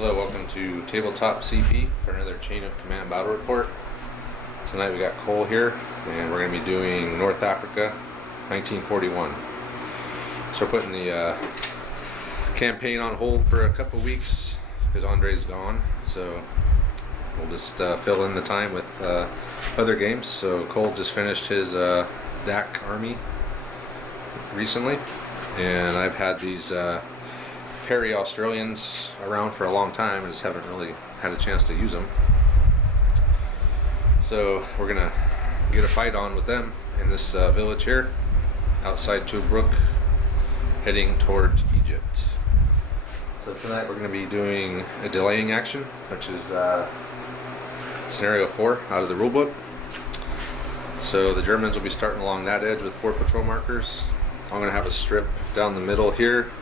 Hello, welcome to Tabletop CP for another Chain of Command Battle Report. Tonight we got Cole here, and we're going to be doing North Africa, 1941. So we're putting the campaign on hold for a couple weeks because Andre's gone. So we'll just fill in the time with other games. So Cole just finished his DAC army recently, and I've had these Perry Australians around for a long time and just haven't really had a chance to use them. So we're gonna get a fight on with them in this village here outside Tobruk, heading towards Egypt. So tonight we're gonna be doing a delaying action, which is scenario 4 out of the rulebook. So the Germans will be starting along that edge with 4 patrol markers. I'm gonna have a strip down the middle here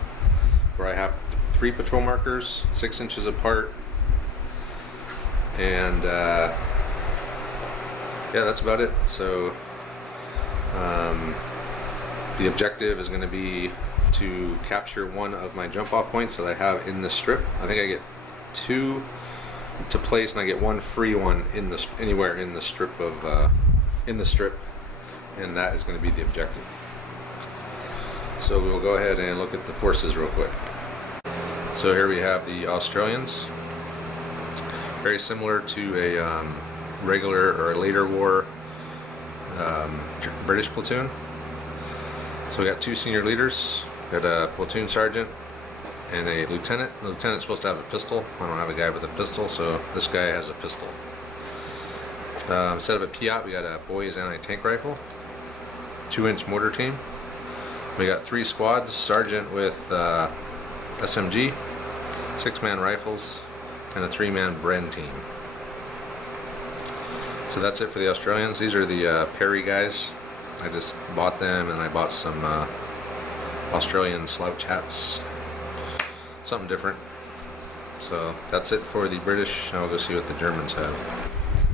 where I have 3 patrol markers 6 inches apart, and yeah, that's about it. So the objective is going to be to capture one of my jump off points that I have in the strip. I think I get 2 to place, and I get 1 free one in the anywhere in the strip of and that is going to be the objective. So we'll go ahead and look at the forces real quick. So here we have the Australians, very similar to a regular or a later war British platoon. So we got 2 senior leaders, we got a platoon sergeant and a lieutenant. The lieutenant's supposed to have a pistol. I don't have a guy with a pistol, so this guy has a pistol. Instead of a Piat, we got a Boys anti-tank rifle, 2-inch mortar team. We got 3 squads, sergeant with SMG, 6-man rifles, and a 3-man Bren team. So that's it for the Australians. These are the Perry guys. I just bought them, and I bought some Australian slouch hats. Something different. So that's it for the British. Now we'll go see what the Germans have.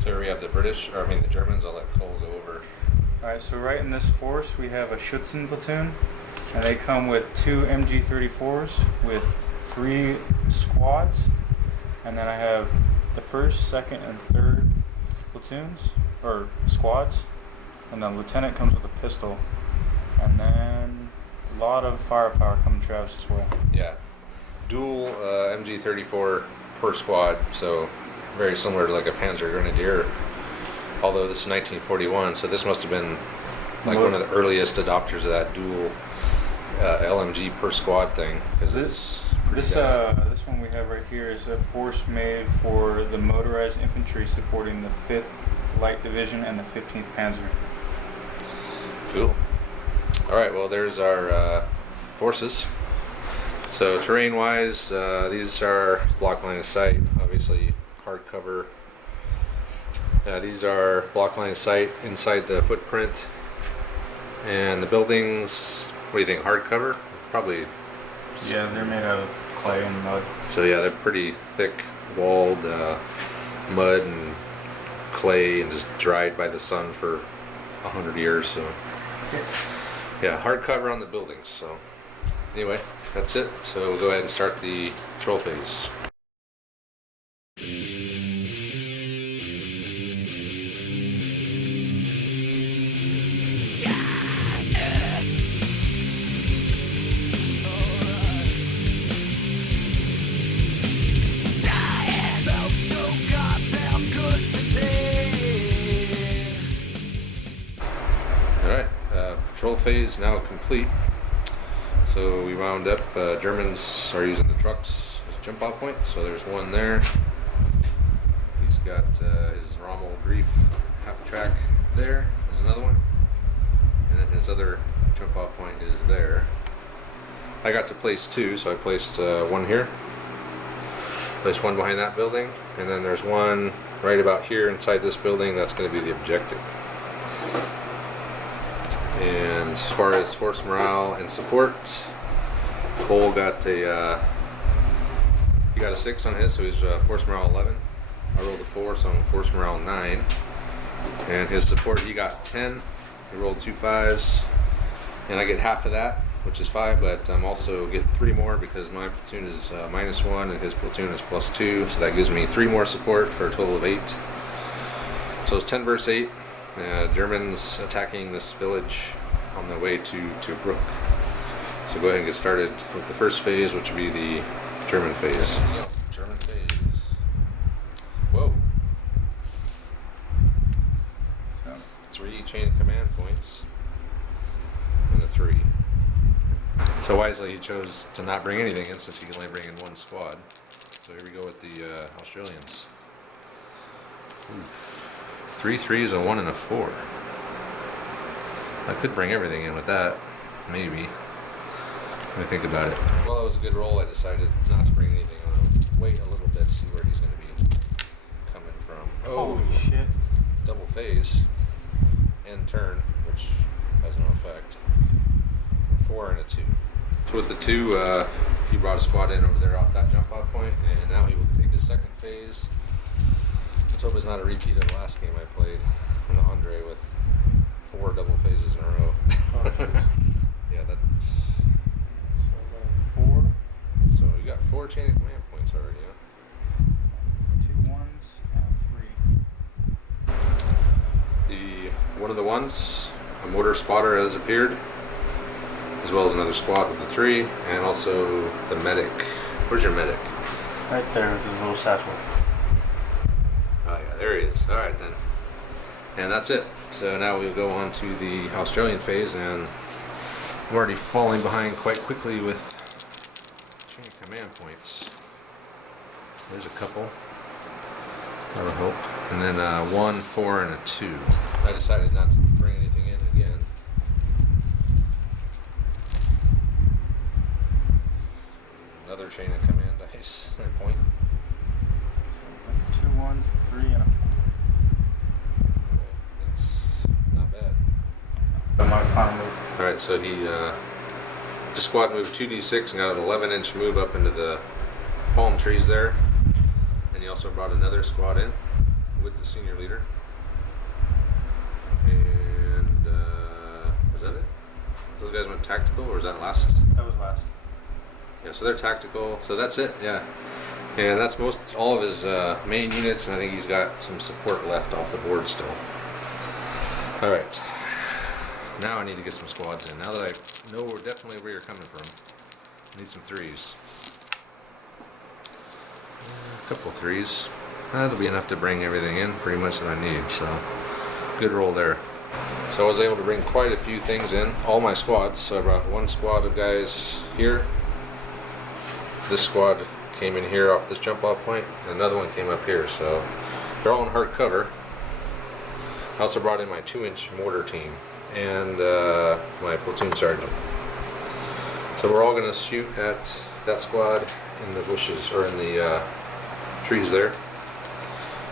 So here we have the the Germans. I'll let Cole go over. Alright, so right in this force we have a Schützen platoon, and they come with 2 MG34s with 3 squads, and then I have the 1st, 2nd, and 3rd platoons, or squads, and the lieutenant comes with a pistol, and then a lot of firepower coming Travis's way. Yeah, dual MG34 per squad, so very similar to like a Panzer Grenadier, although this is 1941, so this must have been like one of the earliest adopters of that dual LMG per squad thing, because this one we have right here is a force made for the motorized infantry supporting the 5th Light Division and the 15th Panzer. Cool. All right, well, there's our forces. So terrain wise, these are block line of sight, obviously hard cover. These are block line of sight inside the footprint, and the buildings, what do you think, hard cover? Probably. Yeah, they're made out of clay and mud. So yeah, they're pretty thick walled mud and clay, and just dried by the sun for 100 years. So yeah, hard cover on the buildings. So anyway, that's it. So we'll go ahead and start the control phase. Patrol phase now complete. So we wound up, Germans are using the trucks as a jump off point. So there's one there. He's got his Rommel Grief half track there. There's another one. And then his other jump off point is there. I got to place 2, so I placed one here. Placed one behind that building. And then there's one right about here inside this building. That's going to be the objective. And as far as force morale and support, Cole got he got a 6 on his, so he's force morale 11. I rolled a 4, so I'm force morale 9. And his support, he got 10. He rolled 2 5s, and I get half of that. which is 5, but I'm also getting 3 more because my platoon is -1 and his platoon is +2, so that gives me 3 more support for a total of 8. So it's 10 versus 8. Germans attacking this village on the way to Tobruk. So go ahead and get started with the first phase, which would be the German phase. Yep, German phase. Whoa. So 3 chain of command points and a 3. So wisely he chose to not bring anything in since he can only bring in 1 squad. So here we go with the Australians. 3 3s, a 1 and a 4. I could bring everything in with that, maybe. Let me think about it. Well, it was a good roll. I decided not to bring anything. I'm gonna wait a little bit to see where he's going to be coming from. Oh, holy shit. Double phase. End turn, which has no effect. 4 and a 2. So with the 2, he brought a squad in over there off that jump off point, and now he will take his second phase. Let's hope it's not a repeat of the last game I played in the Andre with 4 double phases in a row. Oh, shit. Yeah, that. So I got 4. So you got 4 chain of command points already, huh? 2 1s and a 3. One of the ones, a mortar spotter has appeared, as well as another squad with the 3, and also the medic. Where's your medic? Right there with his little satchel. Oh yeah, there he is. Alright then. And that's it. So now we'll go on to the Australian phase, and I'm already falling behind quite quickly with chain of command points. There's a couple, I would hope. And then 1, 4, and a 2. I decided not to bring anything in again. Another chain of command dice point. 2 1s, 3 and a 4. That's not bad. But my final move. Alright, so he just squad moved 2d6 and got an 11-inch move up into the palm trees there. And he also brought another squad in with the senior leader. And was that it? Those guys went tactical, or was that last? That was last. Yeah, so they're tactical. So that's it, yeah. And that's all of his main units, and I think he's got some support left off the board still. Alright. Now I need to get some squads in. Now that I know definitely where you're coming from, I need some 3s. A couple of 3s. That'll be enough to bring everything in, pretty much that I need, so good roll there. So I was able to bring quite a few things in, all my squads. So I brought 1 squad of guys here. This squad came in here off this jump off point, and another one came up here, so they're all in hard cover. I also brought in my 2-inch mortar team and my platoon sergeant. So we're all going to shoot at that squad in the bushes, or in the trees there.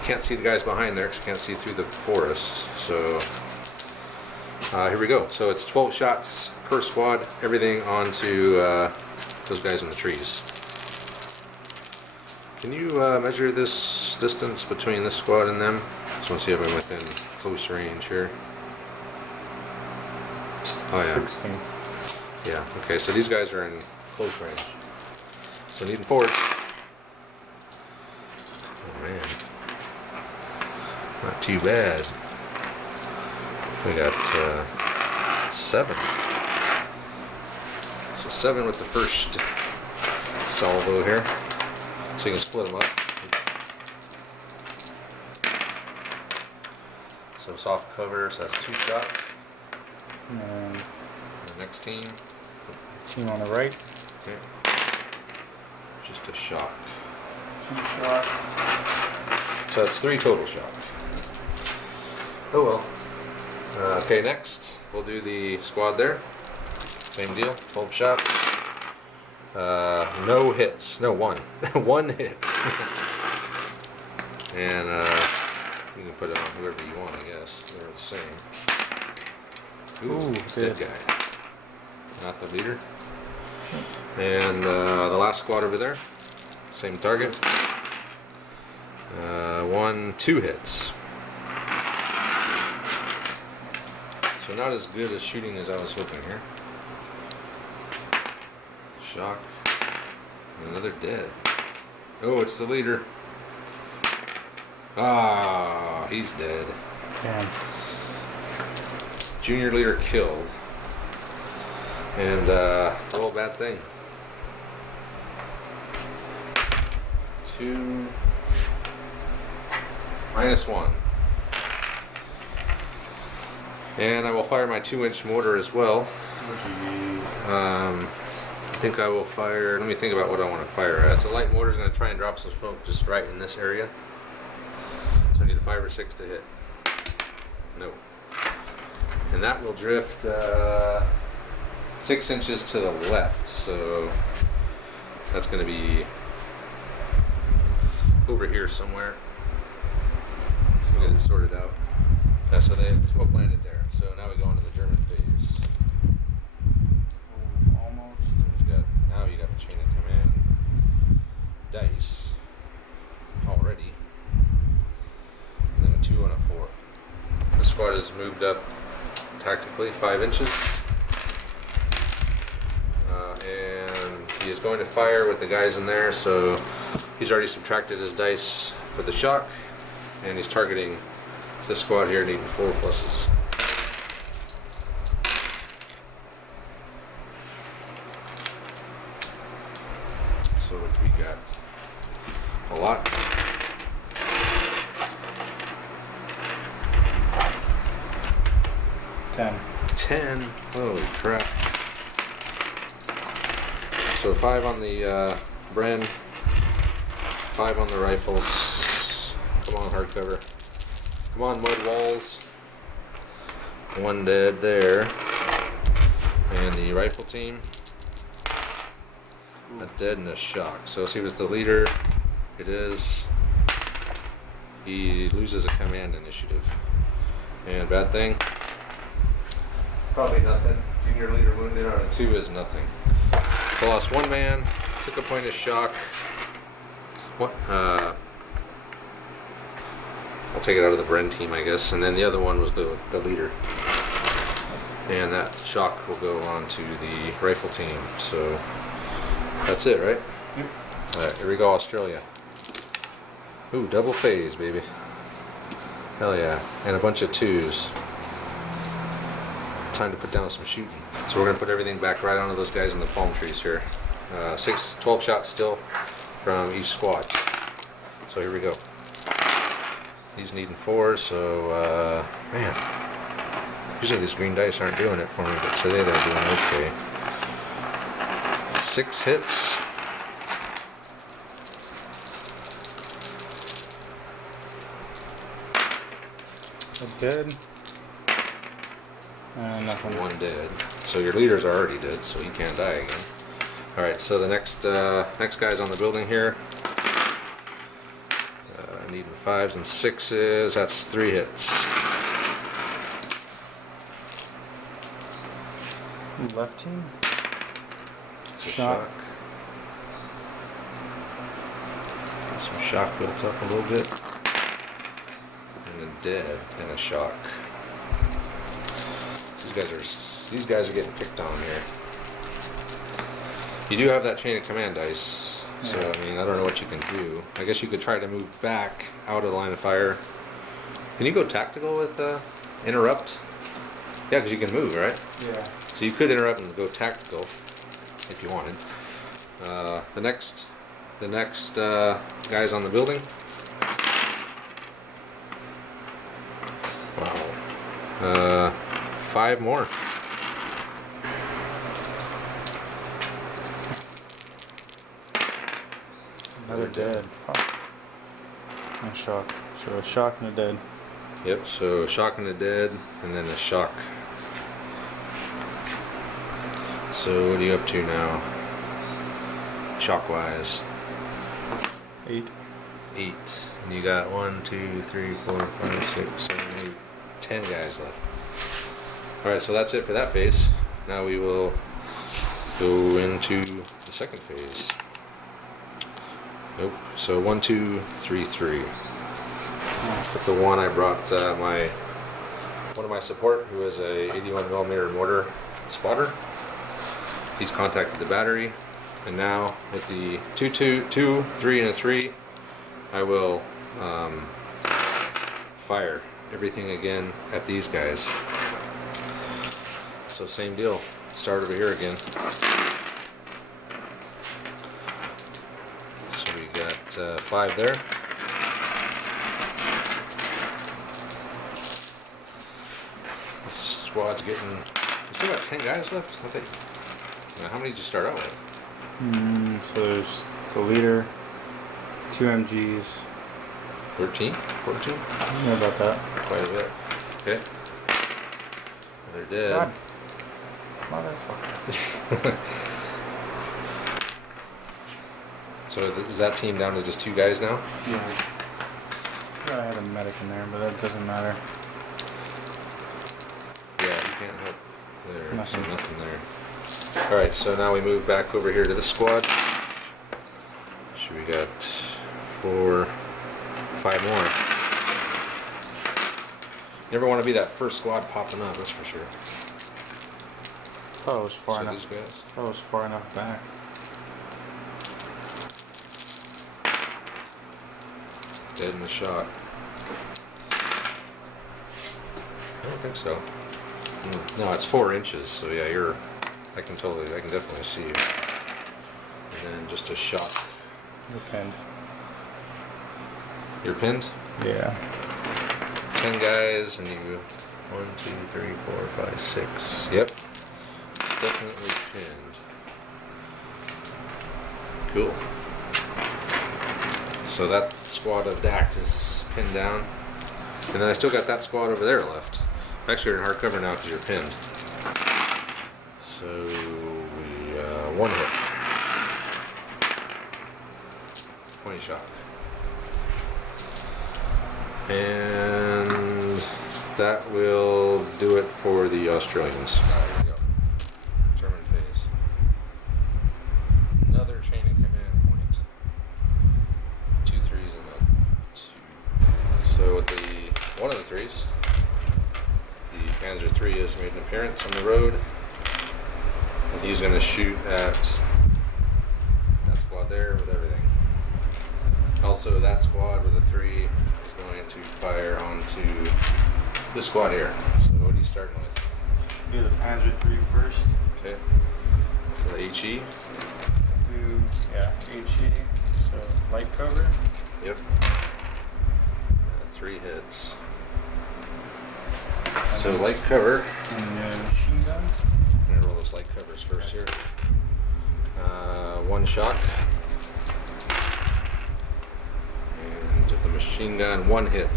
Can't see the guys behind there because you can't see through the forest. So here we go. So it's 12 shots per squad, everything onto those guys in the trees. Can you measure this distance between this squad and them? Just want to see if I'm within close range here. Oh yeah. 16. Yeah, okay, so these guys are in close range. So needing forward. Oh man. Not too bad. We got 7. So 7 with the first salvo here. So you can split them up. So soft cover, so that's 2 shot. And The next team. team on the right. Okay. Just a shot. 2 shots. So that's 3 total shots. Oh well. Okay, next we'll do the squad there. Same deal, 12 shots. No hits. No, 1. 1 hit. And you can put it on whoever you want, I guess. They're the same. Ooh, dead guy. Not the leader. And the last squad over there. Same target. 1, 2 hits. So not as good as shooting as I was hoping here. shock. And another dead. Oh, it's the leader. Ah, he's dead. Damn. Junior leader killed. And roll a bad thing. 2 -1. And I will fire my 2-inch mortar as well. I think I will fire. Let me think about what I want to fire at. So light mortar is going to try and drop some smoke just right in this area. So I need a 5 or 6 to hit. No. And that will drift 6 inches to the left. So that's going to be over here somewhere. So get it sorted out. So the smoke landed there. So now we go into the German phase. Oh, almost. Now you got the chain of command dice already. And then a 2 and a 4. The squad has moved up tactically 5 inches. And he is going to fire with the guys in there, so he's already subtracted his dice for the shock, and he's targeting this squad here needing 4 pluses. So we got a lot. 10. Holy crap. So 5 on the Bren, 5 on the rifles. Come on, hardcover. Come on, mud walls. 1 dead there. And the rifle team. A dead and a shock. So see what's the leader. It is. He loses a command initiative. And bad thing. Probably nothing. Junior leader wounded on a 2 is nothing. So lost 1 man. Took a point of shock. What? I'll take it out of the Bren team, I guess. And then the other one was the leader. And that shock will go on to the rifle team. So that's it, right? Yep. Alright, here we go, Australia. Ooh, double phase, baby. Hell yeah. And a bunch of 2s. Time to put down some shooting. So we're going to put everything back right onto those guys in the palm trees here. 12 shots still from each squad. So here we go. These needing 4, so man. Usually these green dice aren't doing it for me, but today they're doing okay. 6 hits. A dead. And nothing. 1 dead. So your leaders are already dead, so he can't die again. Alright, so the next guy's on the building here. Needing 5s and 6s. That's 3 hits. Left team. It's a Shock. shock. Get some shock built up a little bit. And then dead and a shock. These guys are getting picked on here. You do have that chain of command dice. So, I mean, I don't know what you can do. I guess you could try to move back out of the line of fire. Can you go tactical with interrupt? Yeah, because you can move, right? Yeah. So you could interrupt and go tactical if you wanted. The next guys on the building. Wow. 5 more. Another dead. Fuck. And a shock. So a shock and a dead. Yep, so shock and a dead, and then a shock. So what are you up to now? Shock-wise? 8. 8. And you got 1, 2, 3, 4, 5, 6, 7, 8, 10 guys left. Alright, so that's it for that phase. Now we will go into the second phase. Nope. So 1, 2, 3, 3. With the 1 I brought one of my support, who is a 81mm mortar spotter. He's contacted the battery. And now with the 2, 2, 2, 3, and a 3, I will fire everything again at these guys. So same deal. Start over here again. So we got 5 there. This squad's getting. We still got 10 guys left. I think. Now, how many did you start out with? So there's the leader, 2 MGs. 13? 14? I know about that. Quite a bit. Okay. They're dead. God. Motherfucker. So is that team down to just 2 guys now? Yeah. I had a medic in there, but that doesn't matter. Yeah, you can't help there. Nothing. So nothing there. Alright, so now we move back over here to the squad. So we got 4, 5 more. Never want to be that first squad popping up, that's for sure. Oh, it was far So enough. these guys. Oh, it was far enough back. Dead in the shot. I don't think so. No, it's 4 inches, so yeah, I can definitely see you. And then just a shot. You're pinned. You're pinned? Yeah. 10 guys, and you 1, 2, 3, 4, 5, 6. Yep. Definitely pinned. Cool. So that squad of DAC is pinned down. And then I still got that squad over there left. Actually, you're in hard cover now because you're pinned. So we 1 hit. 20 shot. And that will do it for the Australians. There we go. German phase. Another chain of command point. 2 3s and a 2. So with one of the 3s, the Panzer III has made an appearance on the road. And he's going to shoot at that squad there with everything. Also, that squad with a 3 is going to fire onto this squad here. So what are you starting with? Do the Panzer III first. Okay. So HE. Do, HE. So light cover. Yep. 3 hits. And So then- light cover. And machine gun. I'm gonna roll those light covers first here. 1 shock. And with the machine gun, 1 hit.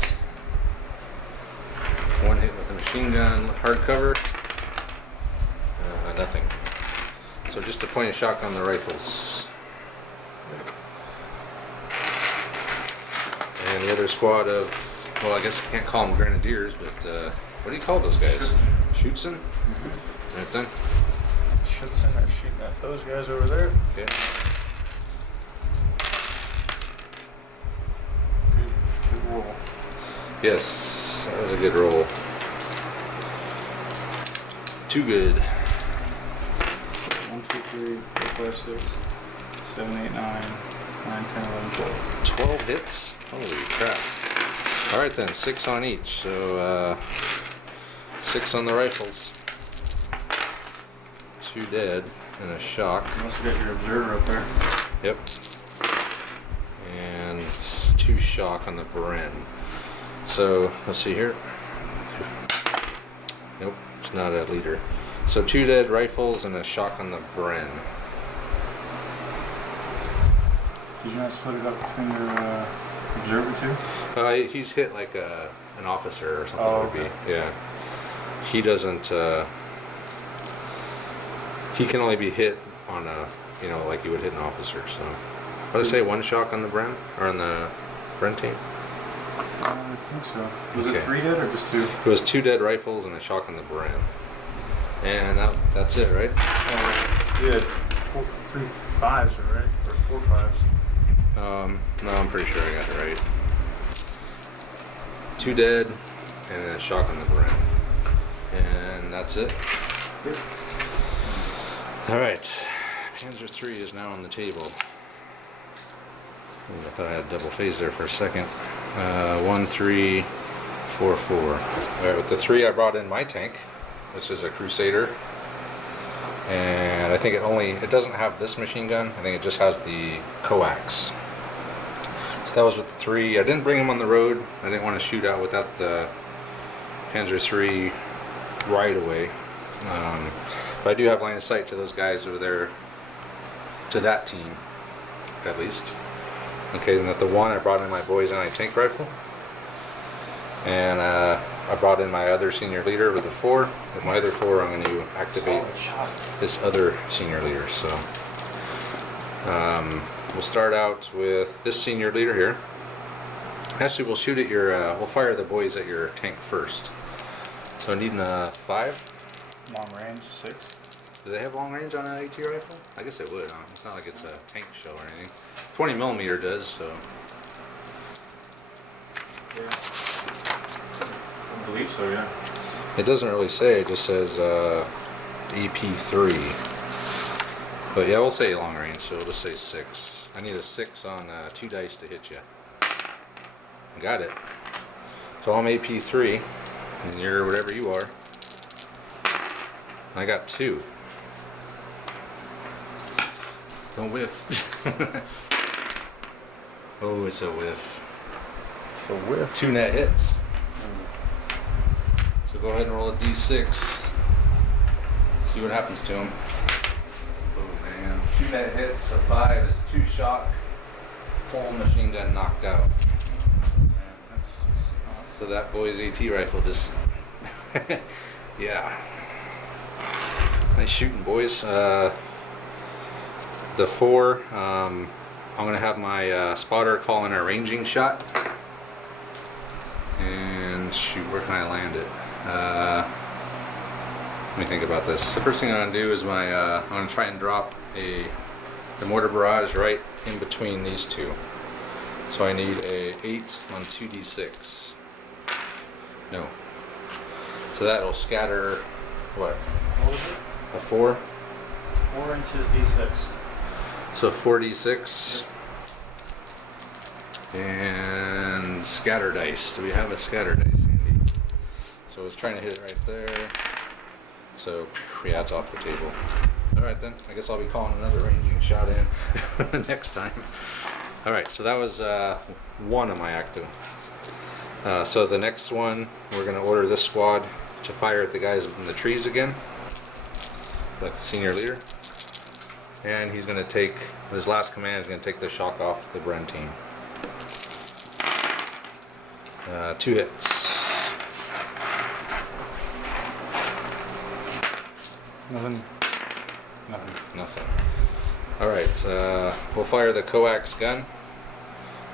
1 hit with the machine gun, hard cover. Nothing. So just a point of shock on the rifles. And the other squad of, well, I guess I can't call them grenadiers, but what do you call those guys? Schutzen? Right then. Schutzen are shooting at those guys over there. Okay. Good roll. Yes, that was a good roll. Too good. 1, 2, 3, 4, 5, 6, 7, 8, 9, 9, 10, 11, 12. 12 hits? Holy crap. Alright then, 6 on each. So, 6 on the rifles. 2 dead and a shock. You must have got your observer up there. Yep. And 2 shock on the Bren. So, let's see here. Nope, it's not a leader. So 2 dead rifles and a shock on the Bren. Did you not split it up between your observer too? He's hit like an officer or something. Oh, Would okay. be. Yeah. He doesn't. He can only be hit on a, like you would hit an officer. So, what did I say? 1 shock on the Bren or on the Bren team? I think so. Was Okay. it 3 dead or just 2? It was 2 dead rifles and a shock on the Bren. And that's it, right? You had 3 5s, right? Or 4 5s. No, I'm pretty sure I got it right. 2 dead and a shock on the Bren. And that's it. Yep. Alright. Panzer III is now on the table. Ooh, I thought I had double phase there for a second. 1, 3, 4, 4. Alright, with the 3 I brought in my tank, which is a Crusader. And I think it doesn't have this machine gun. I think it just has the coax. So that was with the 3. I didn't bring him on the road. I didn't want to shoot out without the Panzer III right away. But I do have line of sight to those guys over there, to that team, at least. Okay, and at the 1 I brought in my boys anti-tank rifle. And I brought in my other senior leader with the 4. With my other 4 I'm going to activate this other senior leader. So we'll start out with this senior leader here. Actually, we'll shoot at your, we'll fire the boys at your tank first. So I need a 5. Long range, 6. Do they have long range on an AT rifle? I guess it would. It's not like it's a tank shell or anything. 20 millimeter does, so. Yeah. I believe so, yeah. It doesn't really say, it just says EP3. But yeah, we'll say long range, so we'll just say 6. I need a 6 on 2 dice to hit you. Got it. So I'm AP3, and you're whatever you are. I got 2. Don't whiff. Oh, it's a whiff. It's a whiff. 2 net hits. So go ahead and roll a d6. See what happens to him. Oh man. 2 net hits, a 5 is 2 shock. Full machine gun knocked out. Man, that's just So that boy's AT rifle just. Yeah. Nice shooting, boys. The 4, I'm going to have my spotter call in a ranging shot. And shoot, where can I land it? Let me think about this. The first thing I'm going to do is I'm going to try and drop the mortar barrage right in between these two. So I need a 8 on 2d6. No. So that'll scatter, what? What was it? A 4? 4 inches D6. So 4d6. And scatter dice. Do we have a scatter dice handy? So I was trying to hit it right there. So yeah, it's off the table. Alright then, I guess I'll be calling another ranging shot in next time. Alright, so that was 1 of my active. So the next one, we're going to order this squad to fire at the guys in the trees again. The senior leader. And he's going to take, his last command is going to take the shock off the Bren team. 2 hits. Nothing. Nothing. Alright, we'll fire the coax gun.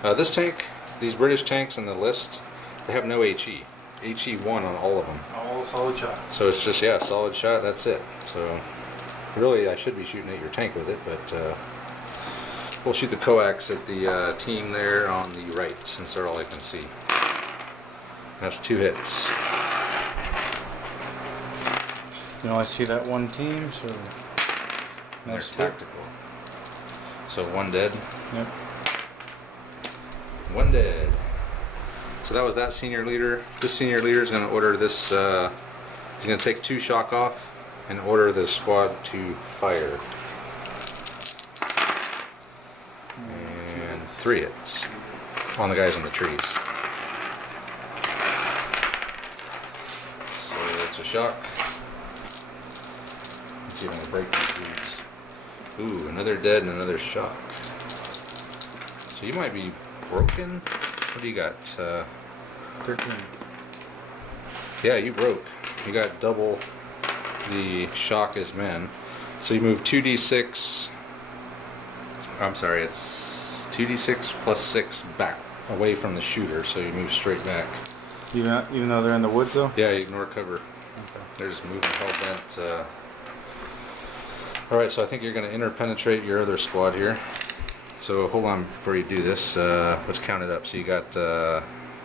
This tank, these British tanks in the list, they have no HE. HE1 on all of them. All solid shot. So it's just, yeah, solid shot, that's it. So really I should be shooting at your tank with it, but we'll shoot the coax at the team there on the right, since they're all I can see. That's 2 hits. You know, I see that one team, so And they're that's tactical. So 1 dead. Yep. 1 dead. So that was that senior leader. This senior leader is going to order this, he's going to take 2 shock off and order the squad to fire. And 3 hits on the guys in the trees. So it's a shock. Let's see if I can break these dudes. Ooh, another dead and another shock. So you might be broken. What do you got? 13. Yeah, you broke. You got double the shock as men. So you move 2d6. I'm sorry, it's 2d6 plus 6 back away from the shooter, so you move straight back. Even though they're in the woods, though? Yeah, you ignore cover. Okay. They're just moving hell bent. Alright, so I think you're going to interpenetrate your other squad here. So hold on before you do this. Let's count it up. So you got,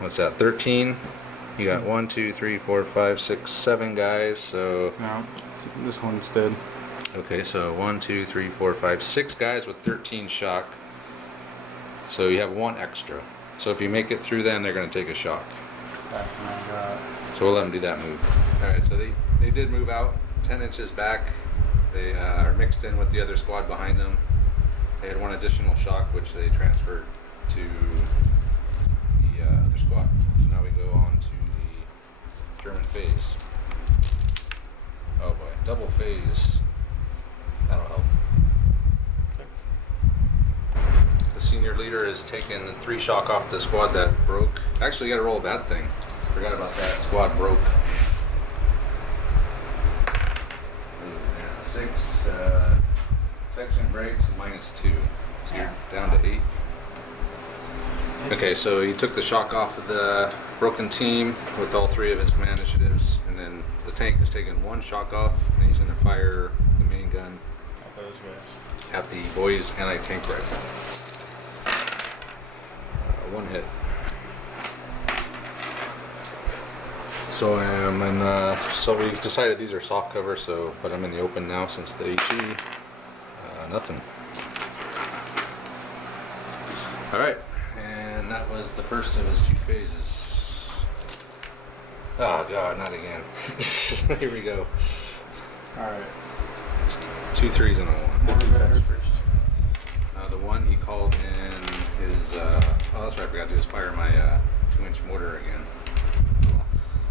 what's that, 13? You got 1, 2, 3, 4, 5, 6, 7 guys. So No, this one's dead. Okay, so 1, 2, 3, 4, 5, 6 guys with 13 shock. So you have one extra. So if you make it through them, they're going to take a shock. So we'll let them do that move. Alright, so they did move out 10 inches back. They are mixed in with the other squad behind them. They had one additional shock, which they transferred to the other squad. So now we go on to the German phase. Oh boy, double phase. That'll help. The senior leader has taken 3 shock off the squad that broke. Actually, got to roll a bad thing. Forgot about that. Squad broke. Yeah, 6 section breaks, -2. So you're down to 8. Okay, so he took the shock off of the broken team with all 3 of his command initiatives, and then the tank has taken 1 shock off, and he's going to fire the main gun at the boys' anti-tank rifle. 1 hit. So so we decided these are soft cover, but I'm in the open now since the HE. Nothing. All right, and that was the first of his 2 phases. Oh God, not again. Here we go. All right. 2 3s and a 1. Mortar batter first. The 1 he called in his. Oh, that's right. I forgot to do is fire my 2-inch mortar again.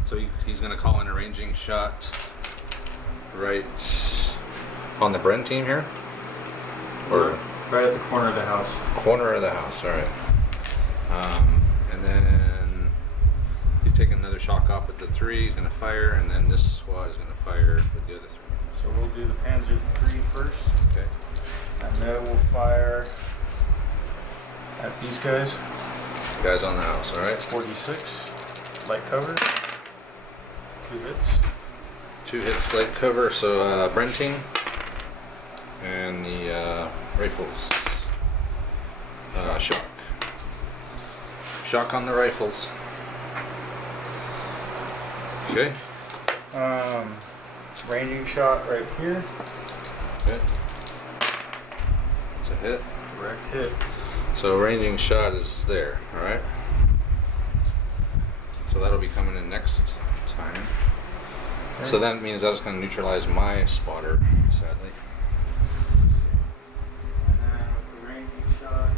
So he's going to call in a ranging shot right on the Bren team here, or right at the corner of the house. Corner of the house. All right. And then he's taking another shock off with the 3. He's going to fire, and then this squad is going to fire with the other 3. So we'll do the Panzer 3 first. Okay. And then we'll fire at these guys. Guys on the house, all right? 46, light cover, 2 hits. 2 hits, light cover, so Bren team. And the rifles. Shock. Shock on the rifles. Okay. Ranging shot right here. Okay. It's a hit. Direct hit. So ranging shot is there, alright? So that'll be coming in next time. Okay. So that means that's going to neutralize my spotter, sadly. And then with the ranging shot.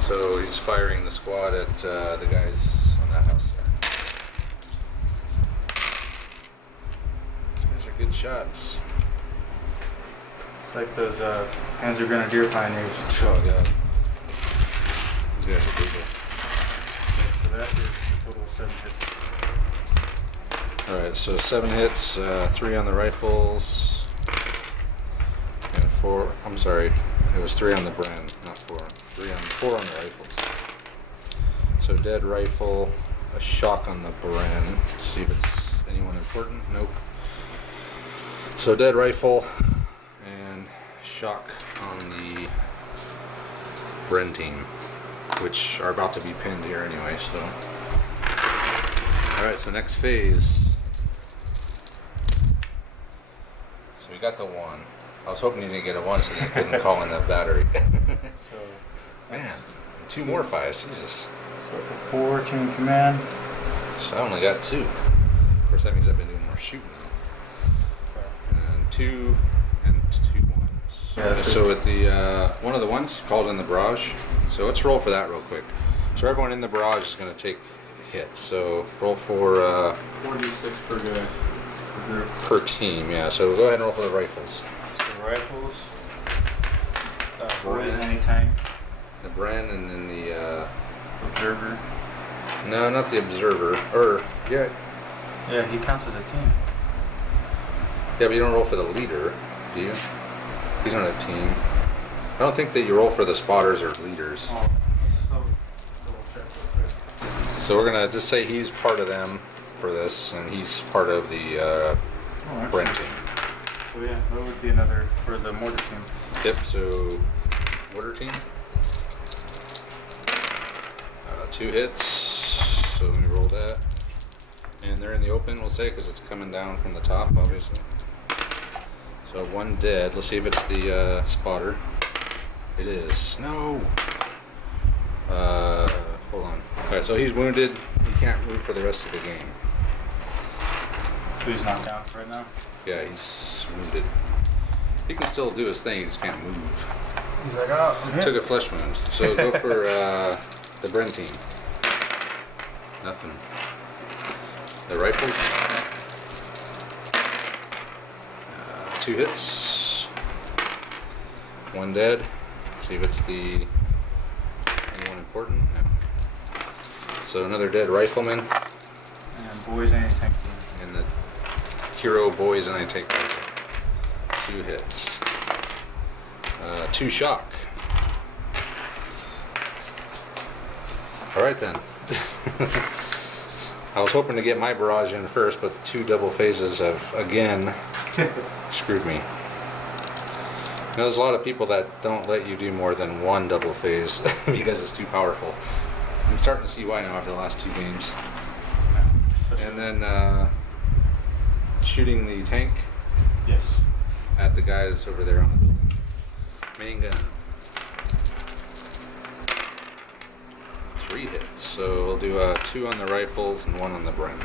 So he's firing the squad at the guys on that house there. These are good shots. It's like those Panzer Grenadier pioneers. Oh god. These guys are brutal. Okay, so that is a total of 7 hits. Alright, so 7 hits, 3 on the rifles, and 4, I'm sorry, it was 3 on the Bren, not 4. 4 on the rifles. So dead rifle, a shock on the Bren. Let's see if it's anyone important. Nope. So dead rifle and shock on the Bren team, which are about to be pinned here anyway, so. Alright, so next phase. So we got the 1. I was hoping you didn't get a 1 so you couldn't call in that battery. So, Man, 2 more 5s, Jesus. So 4 chain command. So I only got 2. Of course, that means I've been doing more shooting. And 2 and 2 1s. Yeah, so with the one of the 1s called in the barrage. So let's roll for that real quick. So everyone in the barrage is going to take hits. So roll for 46 per guy. Per group. per team. Yeah. So go ahead and roll for the rifles. So rifles. Boys anti-tank. The Bren and then the Observer. no, not the observer. Or yeah, Yeah, he counts as a team. yeah, but you don't roll for the leader, do you? He's on a team. I don't think that you roll for the spotters or leaders. Oh, let's double check real quick. So we're gonna just say he's part of them for this, and he's part of the Bren team. So yeah, that would be another for the mortar team. Yep. So mortar team. 2 hits. So let me roll that, and they're in the open. We'll say because it's coming down from the top, obviously. So one dead. Let's see if it's the spotter. It is. No. Hold on. Alright, so he's wounded. He can't move for the rest of the game. So he's knocked down for right now? Yeah, he's wounded. He can still do his thing, he just can't move. He's like, oh, I'm hit. Took a flesh wound. So go for the Bren team. Nothing. The rifles. 2 hits. 1 dead. See if it's the anyone important. No. So another dead rifleman. And boys anti-tank team. And the hero boys anti-tank rifle. 2 hits. 2 shock. Alright then. I was hoping to get my barrage in first, but 2 double phases have again screwed me. You know, there's a lot of people that don't let you do more than 1 double phase because it's too powerful. I'm starting to see why now after the last 2 games. And then shooting the tank. Yes. At the guys over there on the building. Main gun. 3 hits. So we'll do 2 on the rifles and 1 on the Bren.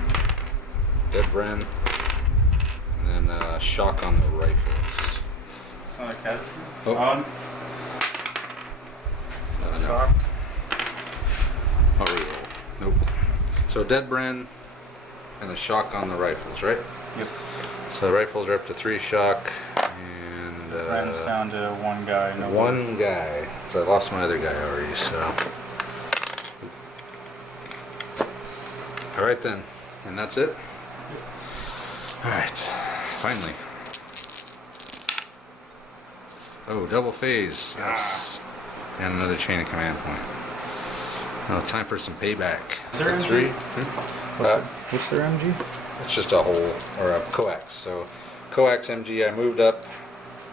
Dead Bren. And then shock on the rifles. It's not a casualty? Oh. On. No. Shock. I'll reroll. Nope. So dead Bren and a shock on the rifles, right? Yep. So the rifles are up to 3 shock. And Bren's down to 1 guy. No 1 guy. So I lost my other guy already, so. Alright then. And that's it? Alright. Finally. Oh, double phase. Yes. And another chain of command point. Now time for some payback. Is there Is that MG? 3? What's their MG? It's just a hole, or a coax. So coax MG, I moved up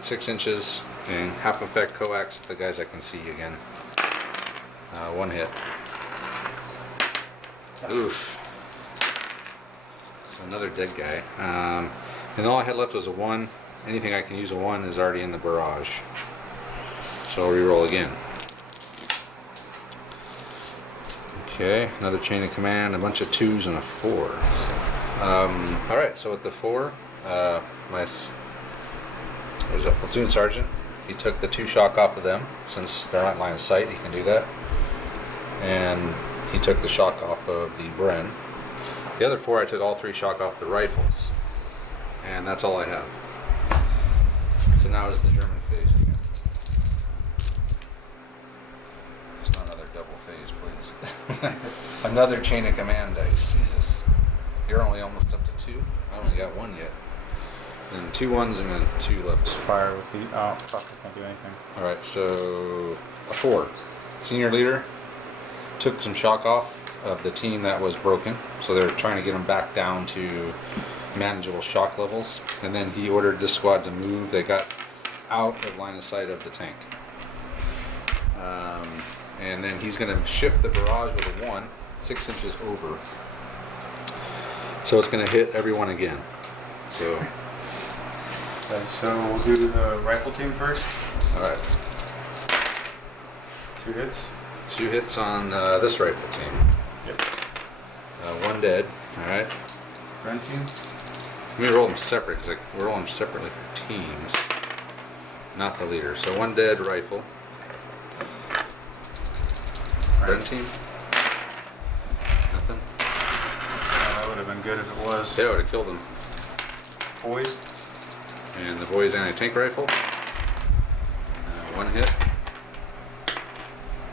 6 inches and half effect coax, the guys I can see again. 1 hit. Oof. So another dead guy. And all I had left was a 1. Anything I can use a 1 is already in the barrage. So I'll reroll again. Okay, another chain of command, a bunch of 2s and a 4. Alright, so with the 4, there's a platoon sergeant. He took the 2 shock off of them. Since they're not in line of sight, he can do that. And he took the shock off of the Bren. The other 4, I took all 3 shock off the rifles. And that's all I have. So now is the German phase again. Just not another double phase, please. Another chain of command dice. Jesus. You're only almost up to 2. I only got 1 yet. And 2 1s and then 2 left. Fire with the. Oh, fuck, I can't do anything. Alright, so a 4. Senior leader took some shock off of the team that was broken. So they're trying to get them back down to manageable shock levels. And then he ordered this squad to move. They got out of line of sight of the tank. And then he's going to shift the barrage with a 1, 6 inches over. So it's going to hit everyone again. So. Okay, so we'll do the rifle team first. Alright. 2 hits. 2 hits on this rifle team. Yep. 1 dead. Alright. Bren team. Let me roll them separate because we're rolling them separately for teams. Not the leader. So 1 dead rifle. Bren team. Nothing. That would have been good if it was. Yeah, would have killed them. Boys. And the boys anti-tank rifle. 1 hit.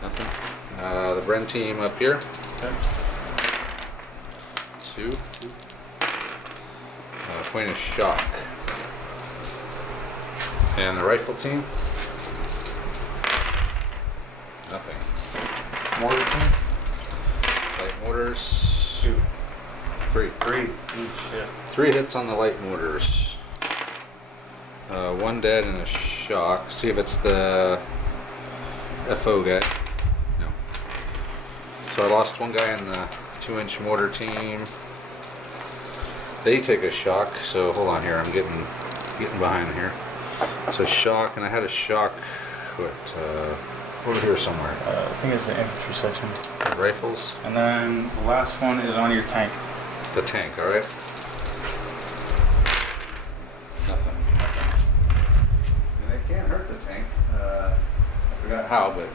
Nothing. The Bren team up here. Okay. 2. Point of shock. And the rifle team. Nothing. Mortar team. Light mortars. 2. 3. 3. Each hit. 3 hits on the light mortars. 1 dead and a shock. See if it's the FO guy. No. So I lost 1 guy in the 2-inch mortar team. They take a shock. So hold on here. I'm getting behind here. So shock, and I had a shock, over here somewhere. I think it's the infantry section. Rifles. And then the last one is on your tank. The tank, alright. Nothing. And it can't hurt the tank. I forgot how, but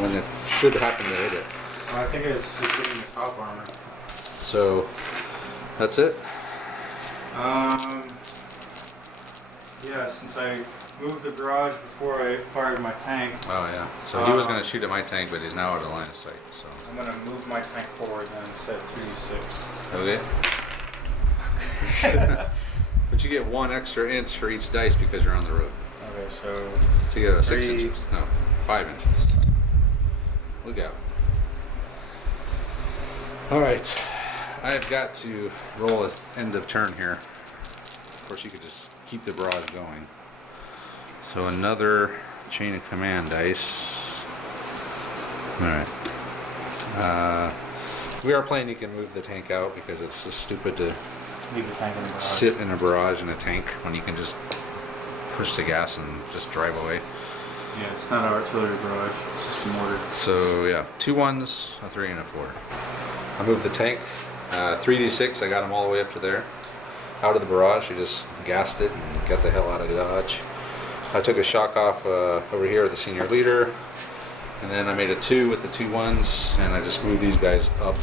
when it should happen to hit it. Well, I think it's just getting the top armor. So, that's it? Yeah, since I moved the barrage before I fired my tank, Oh yeah. So he was going to shoot at my tank, but he's now out of line of sight, so. I'm going to move my tank forward then and set 3d6. Okay. But you get 1 extra inch for each dice because you're on the road. Okay, so So you get a 6 3. inches. No, 5 inches. Look out. Alright. I've got to roll an end of turn here. Of course you could just keep the barrage going. So another chain of command dice. Alright. We are playing you can move the tank out because it's just stupid to leave the tank in the barrage. sit in a barrage in a tank when you can just push the gas and just drive away. Yeah, it's not an artillery barrage, it's just a mortar. So yeah, 2 1s, a 3 and a 4. I moved the tank, 3d6, I got him all the way up to there. Out of the barrage, I just gassed it and got the hell out of Dodge. I took a shock off over here with the senior leader, and then I made a 2 with the 2 1s, and I just moved these guys up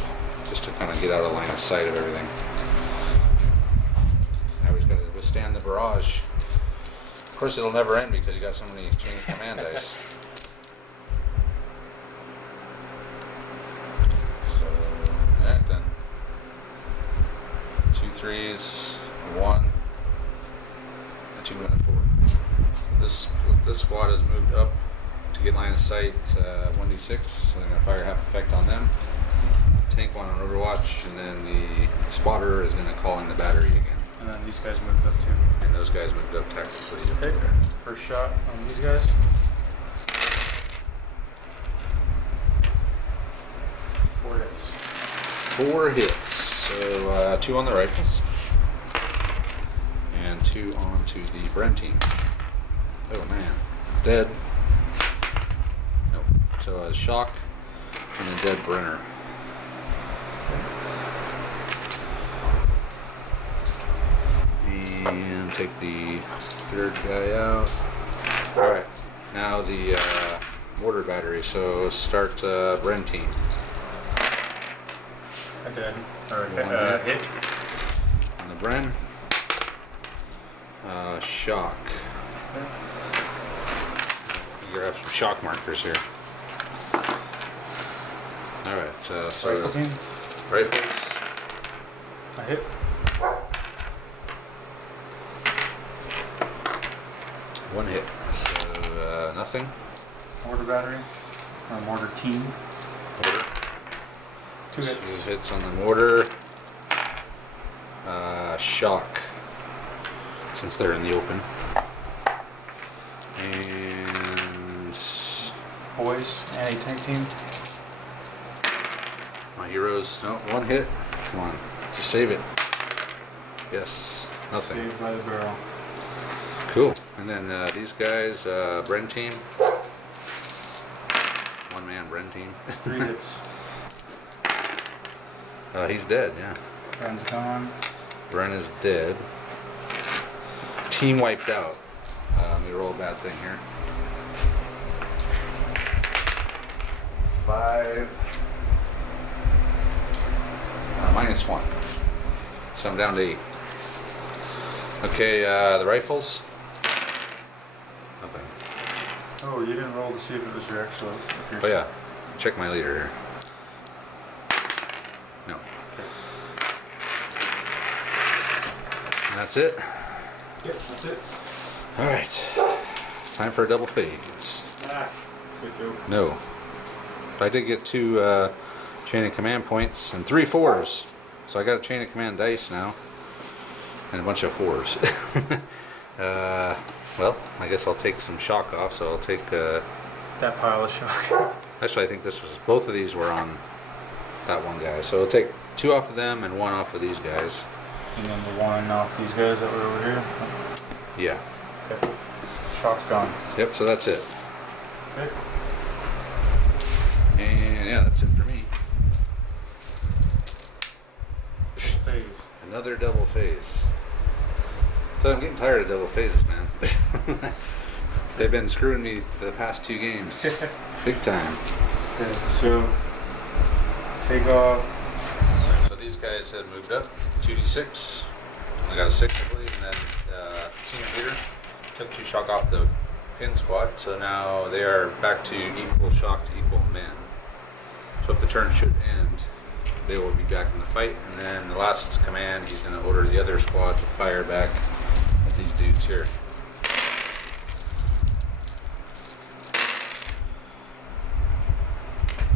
just to kind of get out of line of sight of everything. Now he's got to withstand the barrage. Of course, it'll never end because you got so many chain of command dice. So, alright then. 2 3s, a 1, a 2 and a 4. So this squad has moved up to get line of sight 1d6, so they're going to fire half effect on them. Tank 1 on overwatch, and then the spotter is going to call in the battery again. And then these guys moved up too. And those guys moved up tactically. Okay, first shot on these guys. 4 hits. 4 hits. So 2 on the rifles. And 2 onto the Bren team. Oh man. Dead. Nope. So a shock and a dead Brenner. And take the 3rd guy out. Alright. Now the mortar battery. So start Bren team. I did. Or hit. On the Bren. Shock. You have some shock markers here. Alright, so Rifle team. rifles. I hit. One hit. So nothing. Mortar battery. Or mortar team. Mortar. 2 hits. 2 hits on the mortar. Shock. Since they're in the open. And Boys, anti-tank team. my heroes. No, 1 hit. Come on. Just save it. Yes. Nothing. Saved by the barrel. Cool. And then these guys, Bren team. 1 man Bren team. 3 hits. He's dead, yeah. Bren's gone. Bren is dead. Team wiped out. Let me roll a bad thing here. 5. -1. So I'm down to 8. Okay, the rifles. Nothing. Oh, you didn't roll to see if it was your actual. Oh yeah. Check my leader here. No. Okay. And that's it. Yep, that's it. Alright. Time for a double phase. Ah, that's a good joke. No. But I did get 2 chain of command points and 3 4s. So I got a chain of command dice now. And a bunch of 4s. Well, I guess I'll take some shock off. So I'll take... That pile of shock. actually, I think this was... Both of these were on that one guy. So I'll take 2 off of them and 1 off of these guys. And then the 1 off these guys that were over here. Yeah. Okay. Shock's gone. Yep, so that's it. Okay. And yeah, that's it for me. Phase. Another double phase. So I'm getting tired of double phases, man. They've been screwing me for the past 2 games. Big time. Okay, so take off. So these guys have moved up 2d6. I got a 6, I believe, and then team leader took 2 shock off the pin squad. So now they are back to equal shock to equal men. So if the turn should end, they will be back in the fight. And then the last command, he's going to order the other squad to fire back at these dudes here.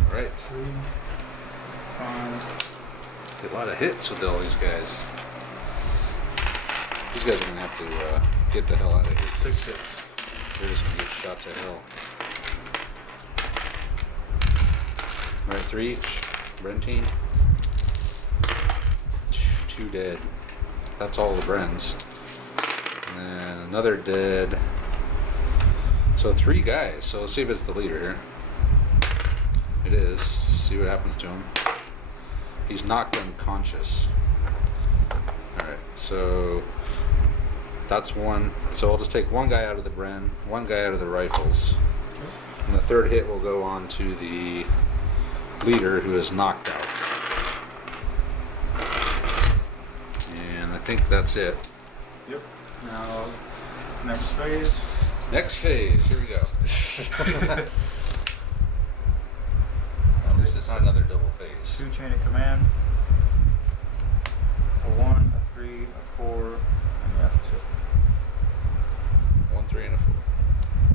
All right. 3, 5. A lot of hits with all these guys. These guys are going to have to get the hell out of here. 6 hits. They're just going to get shot to hell. Alright, 3 each. Brentine. 2 dead. That's all the Brens. And then another dead. So 3 guys. So let's see if it's the leader here. It is. See what happens to him. He's knocked unconscious. Alright, so that's 1. So I'll just take 1 guy out of the Bren, 1 guy out of the rifles. And the 3rd hit will go on to the leader who is knocked out. And I think that's it. Yep. Now, next phase. Next phase, here we go. At least it's not another double phase. 2 chain of command. A 1, a 3, a 4, and yeah, that's it. 1, 3, and a 4.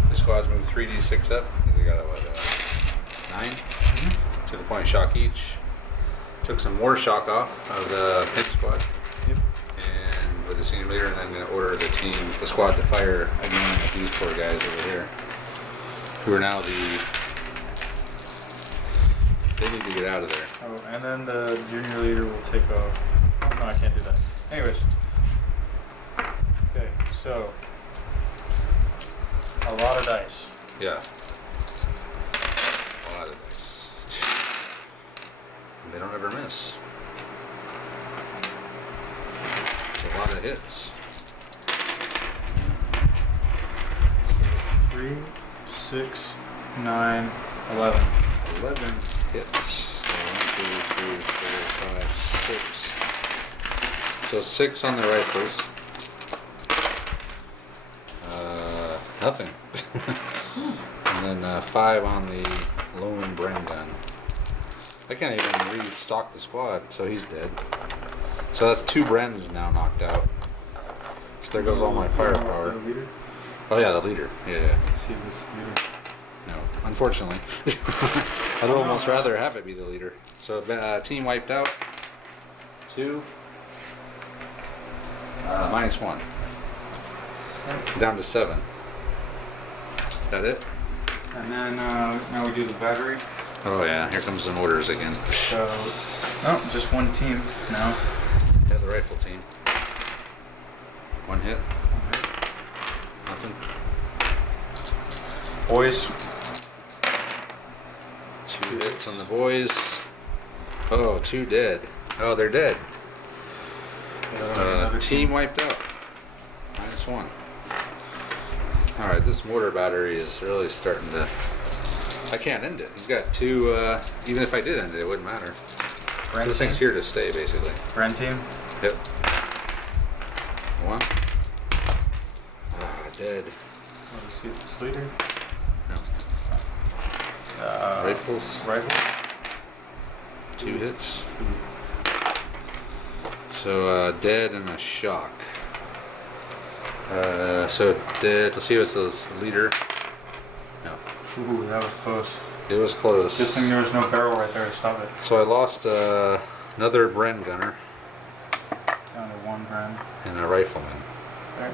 This squad's moved 3d6 up. They got a what, 9? Mm-hmm. To the point of shock each. Took some more shock off of the pin squad. Yep. And with the senior leader, and then going to order the squad to fire again at these 4 guys over here, who are now they need to get out of there. Oh, and then the junior leader will take off. Oh, no, I can't do that. Anyways. Okay, so a lot of dice. Yeah. A lot of dice. And they don't ever miss. It's a lot of hits. 3, 6, 9, 11. 11 hits. So 1, 2, 3, 4, 5, 6. So 6 on the rifles. Nothing. And then 5 on the lone Bren gun. I can't even restock the squad, so he's dead. So that's 2 Brens now knocked out. So there goes all my firepower. The leader? Oh yeah, the leader. Yeah. See if it's the leader. No, unfortunately. I'd almost rather have it be the leader. So team wiped out. 2. -1. Down to 7. That it? And then now we do the battery. Oh yeah, here comes the mortars again. So, oh, just 1 team now. Yeah, the rifle team. 1 hit. Nothing. Boys. 2 hits on the boys. Oh, 2 dead. Oh, they're dead. Team wiped out. -1. Alright, this mortar battery is really starting to... I can't end it. He's got 2, even if I did end it, it wouldn't matter. Bren This team? thing's here to stay, basically. Bren team. Yep. 1. Dead. Let's see if it's leader. No. Rifles. Rifle. 2 hits. So, dead and a shock. So dead. Let's see what's this leader. No. Ooh, that was close. It was close. Good thing there was no barrel right there to stop it. So I lost another Bren gunner Down to 1 Bren. and a rifleman. Okay.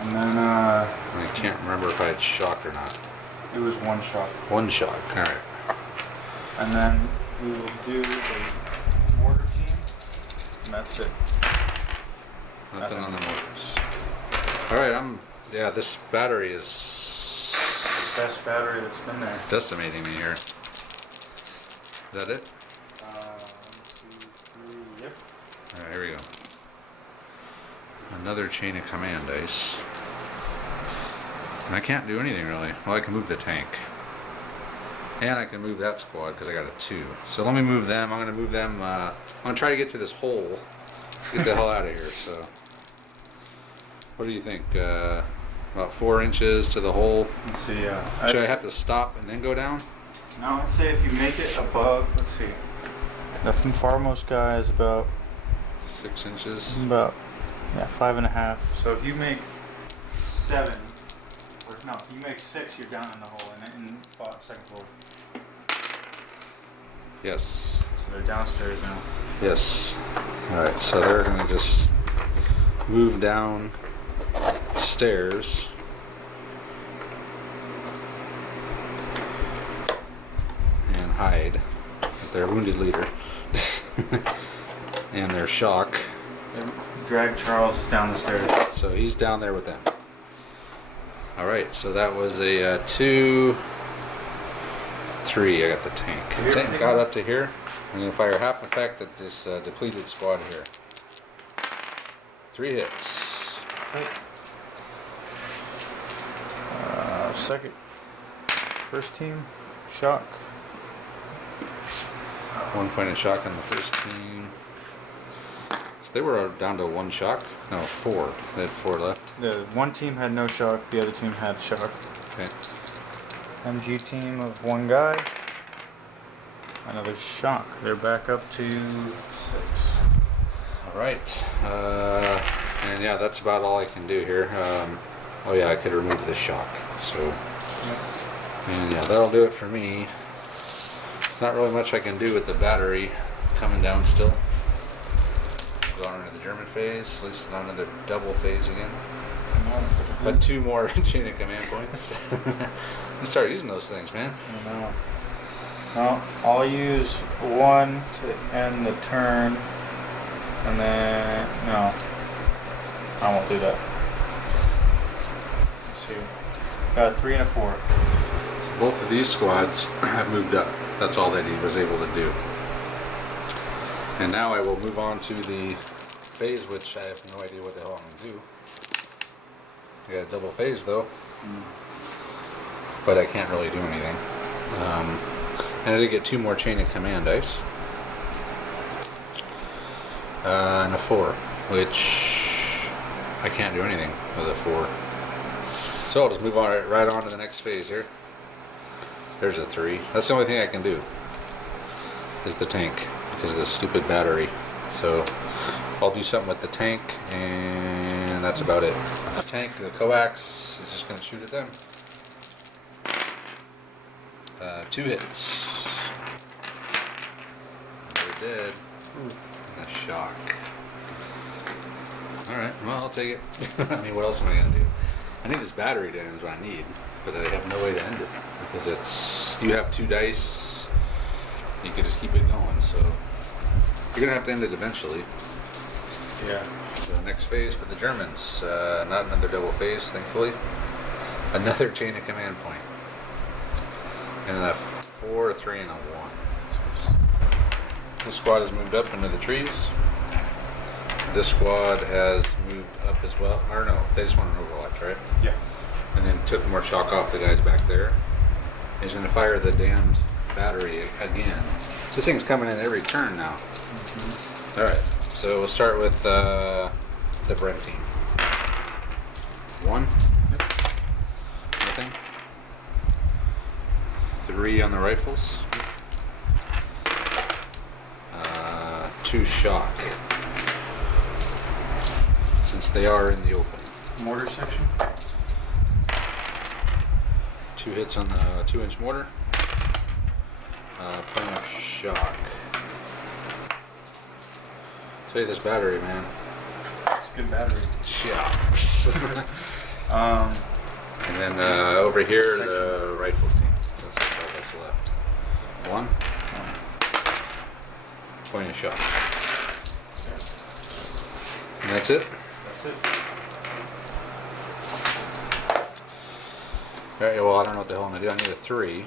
And then I can't remember if I had shock or not. it was 1 shot. 1 shock. All right. And then we will do a mortar team. And that's it. Nothing on the mortars. All right. I'm Yeah, this battery is The best battery that's been there. decimating me here. Is that it? 1, 2, 3, yep. Alright, here we go. Another chain of command dice. And I can't do anything really. Well, I can move the tank. And I can move that squad because I got a 2. So let me move them. I'm going to move them. I'm going to try to get to this hole. Get the hell out of here. So, what do you think? About 4 inches to the hole. Let's see, Should I have to stop and then go down? No, I'd say if you make it above, let's see. The farmost guy is about 6 inches. yeah, 5.5. So if you make 7, or no, if you make 6, you're down in the hole in second floor. Yes. So they're downstairs now. Yes. Alright, so they're going to just move down stairs. And hide with their wounded leader. And their shock. Drag Charles is down the stairs. So he's down there with them. Alright, so that was a 2, 3. I got the tank. The tank got up to here. I'm going to fire half effect at this depleted squad here. 3 hits. Second. First team. Shock. 1 point of shock on the first team. So they were down to 1 shock? No, 4. They had 4 left. The one team had no shock, the other team had shock. Okay. MG team of 1 guy. Another shock. They're back up to 6. Alright. And yeah, that's about all I can do here. Oh yeah, I could remove the shock. So, and yeah, that'll do it for me. Not really much I can do with the battery coming down still. Go on into the German phase, at least on another double phase again. But 2 more chain of command points. You start using those things, man. I know. Well, I'll use 1 to end the turn, and then no, I won't do that. Let's see. Got a 3 and a 4. So both of these squads have moved up. That's all that he was able to do. And now I will move on to the phase, which I have no idea what the hell I'm going to do. I got a double phase though, but I can't really do anything. And I did get 2 more chain of command dice. And a 4, which I can't do anything with a 4. So I'll just move on right on to the next phase here. There's a 3. That's the only thing I can do, is the tank, because of the stupid battery. So I'll do something with the tank, and that's about it. The tank, the coax, is just going to shoot at them. 2 hits. They're dead. And a shock. Alright, well, I'll take it. I mean, what else am I going to do? I need this battery to end is what I need, but I have no way to end it. Because it's, you have 2 dice, you can just keep it going, so you're going to have to end it eventually. Yeah. So next phase for the Germans, not another double phase, thankfully. Another chain of command point. And then a 4, a 3, and a 1. This squad has moved up into the trees. This squad has moved up as well. Or no, they just want an overwatch, right? Yeah. And then took more shock off the guys back there. He's going to fire the damned battery again. This thing's coming in every turn now. Mm-hmm. Alright, so we'll start with the Brent team. 1. Nothing. 3 on the rifles. 2 shock. Since they are in the open. Mortar section. 2 hits on the 2-inch mortar. Point of shock. Say this battery, man. It's a good battery. Yeah. And then over here, the rifle team. That's all that's left. 1. Point of shock. And that's it? That's it. Alright, well, I don't know what the hell I'm gonna do. I need a 3.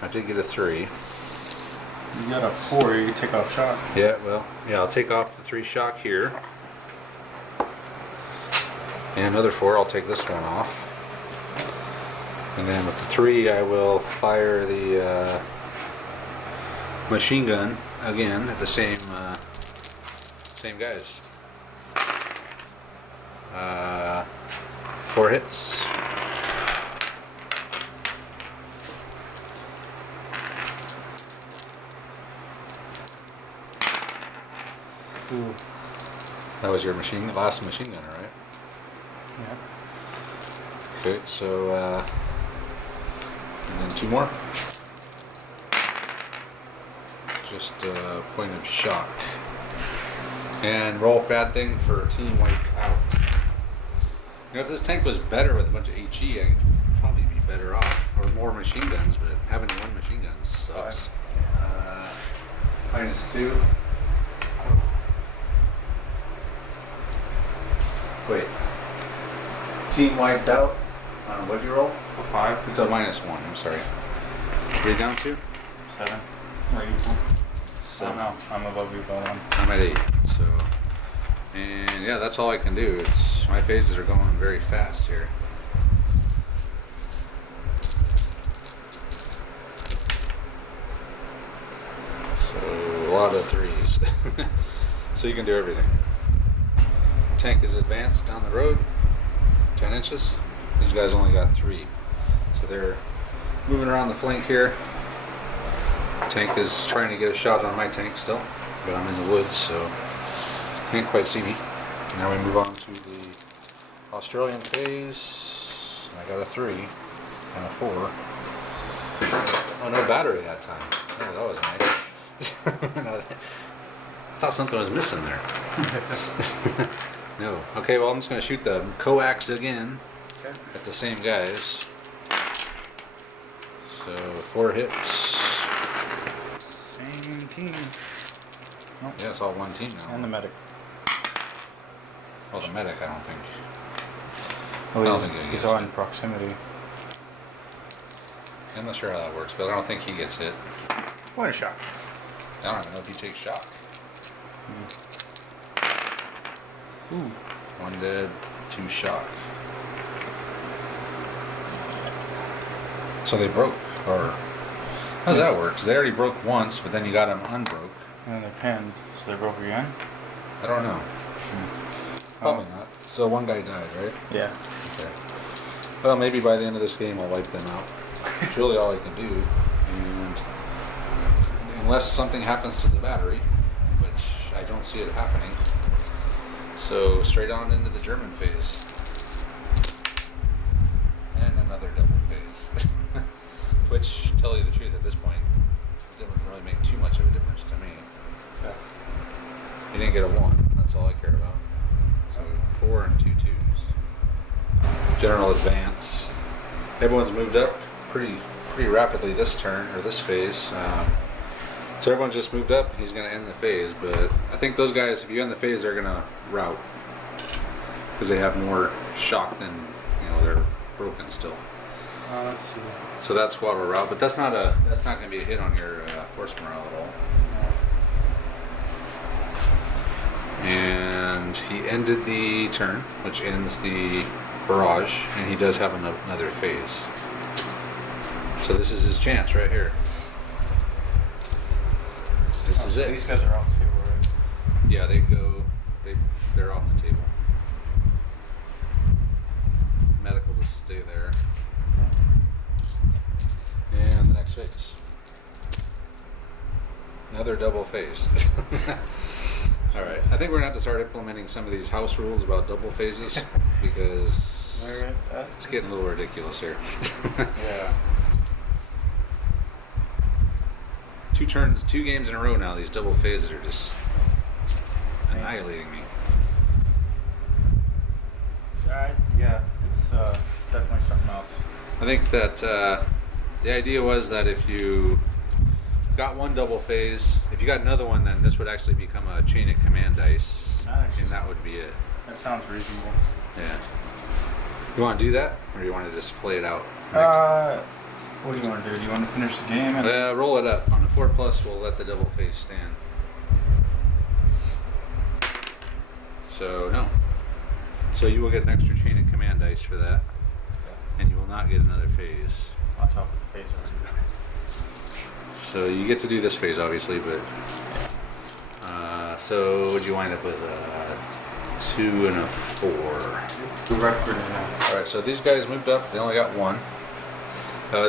I did get a 3. You got a 4, you can take off shock. Yeah, well, yeah, I'll take off the 3 shock here. And another 4, I'll take this one off. And then with the 3, I will fire the machine gun again at the same guys. 4 hits. Ooh. That was your last machine gunner, right? Yeah. Okay, so and then 2 more. Just a point of shock. And roll bad thing for team wipe out. You know, if this tank was better with a bunch of HE, I'd probably be better off. Or more machine guns, but having 1 machine gun sucks. -2. Wait. Team wiped out. What'd you roll? A 5. It's a -1. I'm sorry. What are you down to? 7. We're equal. So No, I'm above you by 1. I'm at 8. So, and yeah, that's all I can do. It's my phases are going very fast here. So a lot of 3s. So you can do everything. Tank is advanced down the road, 10 inches. These guys only got 3. So they're moving around the flank here. Tank is trying to get a shot on my tank still, but I'm in the woods, so can't quite see me. Now we move on to the Australian phase. I got a 3 and a 4. Oh, no battery that time. Oh, that was nice. No, I thought something was missing there. No. Okay, well, I'm just going to shoot the coax again at the same guys. So 4 hits. Same team. Nope. Yeah, it's all 1 team now. And the medic. Well, the medic, I don't think. Well, I don't think he he's gets on hit. proximity. I'm not sure how that works, but I don't think he gets hit. What a shot. I don't even know if he takes shock. Ooh. 1 dead, 2 shock. So they broke, or how does that work? 'Cause they already broke once, but then you got them unbroke. And then they're pinned, so they broke again? I don't know. Probably not. So 1 guy died, right? Yeah. Okay. Well, maybe by the end of this game I'll wipe them out. It's really all I can do. And unless something happens to the battery, which I don't see it happening. So straight on into the German phase. And another double phase. Which, to tell you the truth, at this point, it doesn't really make too much of a difference to me. Yeah. You didn't get a 1, that's all I care about. So 4 and 2 2s. General advance. Everyone's moved up pretty rapidly this turn, or this phase. So everyone just moved up. He's going to end the phase, but I think those guys, if you end the phase, they're going to rout because they have more shock than, you know, they're broken still. Let's see. So that squad will rout, but that's not going to be a hit on your force morale at all. And he ended the turn, which ends the barrage, and he does have another phase. So this is his chance right here. This is So it. these guys are off too, right? Yeah, they're off the table. Medical will stay there. And the next phase. Another double phase. Alright, I think we're gonna have to start implementing some of these house rules about double phases because it's getting a little ridiculous here. Yeah. 2 games in a row now, these double phases are just annihilating me. Yeah, it's definitely something else. I think that the idea was that if you got 1 double phase, if you got another one, then this would actually become a chain of command dice, and that would be it. That sounds reasonable. Yeah. You want to do that, or you want to just play it out? What do you want to do? Do you want to finish the game? And Roll it up. On the 4+, we'll let the double phase stand. So, no. So you will get an extra chain of command dice for that, and you will not get another phase. on top of the phase already. So you get to do this phase, obviously, but... so would you wind up with a 2 and a 4? Alright, so these guys moved up. They only got 1.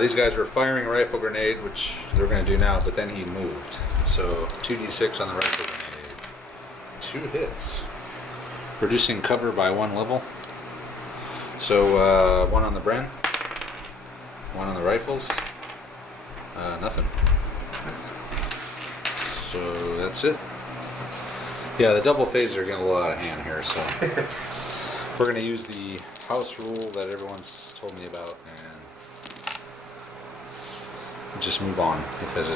These guys were firing a rifle grenade, which they're going to do now, but then he moved. So 2d6 on the rifle grenade. 2 hits. Reducing cover by 1 level. So 1 on the Bren. 1 on the rifles. Nothing. So that's it. Yeah, the double phases are getting a little out of hand here, so we're going to use the house rule that everyone's told me about and just move on because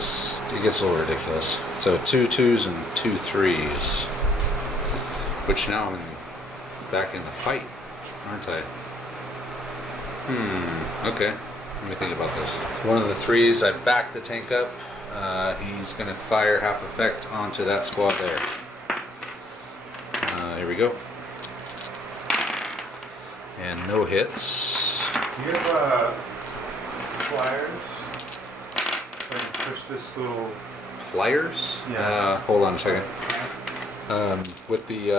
it gets a little ridiculous. So 2 2s and 2 3s, which now I'm back in the fight, aren't I? Okay. Let me think about this. One of the 3s, I back the tank up. He's going to fire half effect onto that squad there. Here we go. And no hits. Do you have pliers? So I can push this little... Pliers? Yeah. Hold on a second. With the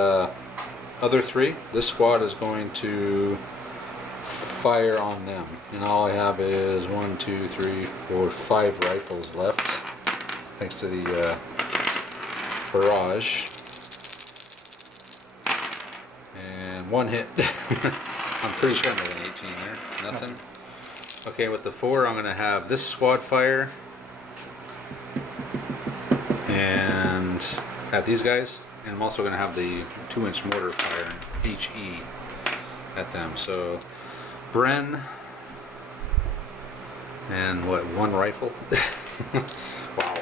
other 3, this squad is going to fire on them. And all I have is 1, 2, 3, 4, 5 rifles left. Thanks to the barrage. And 1 hit. I'm pretty sure I'm at an 18 there. Nothing. Okay, with the 4, I'm going to have this squad fire. And at these guys. And I'm also going to have the 2-inch mortar fire HE at them. So, Bren. And what, 1 rifle? Wow.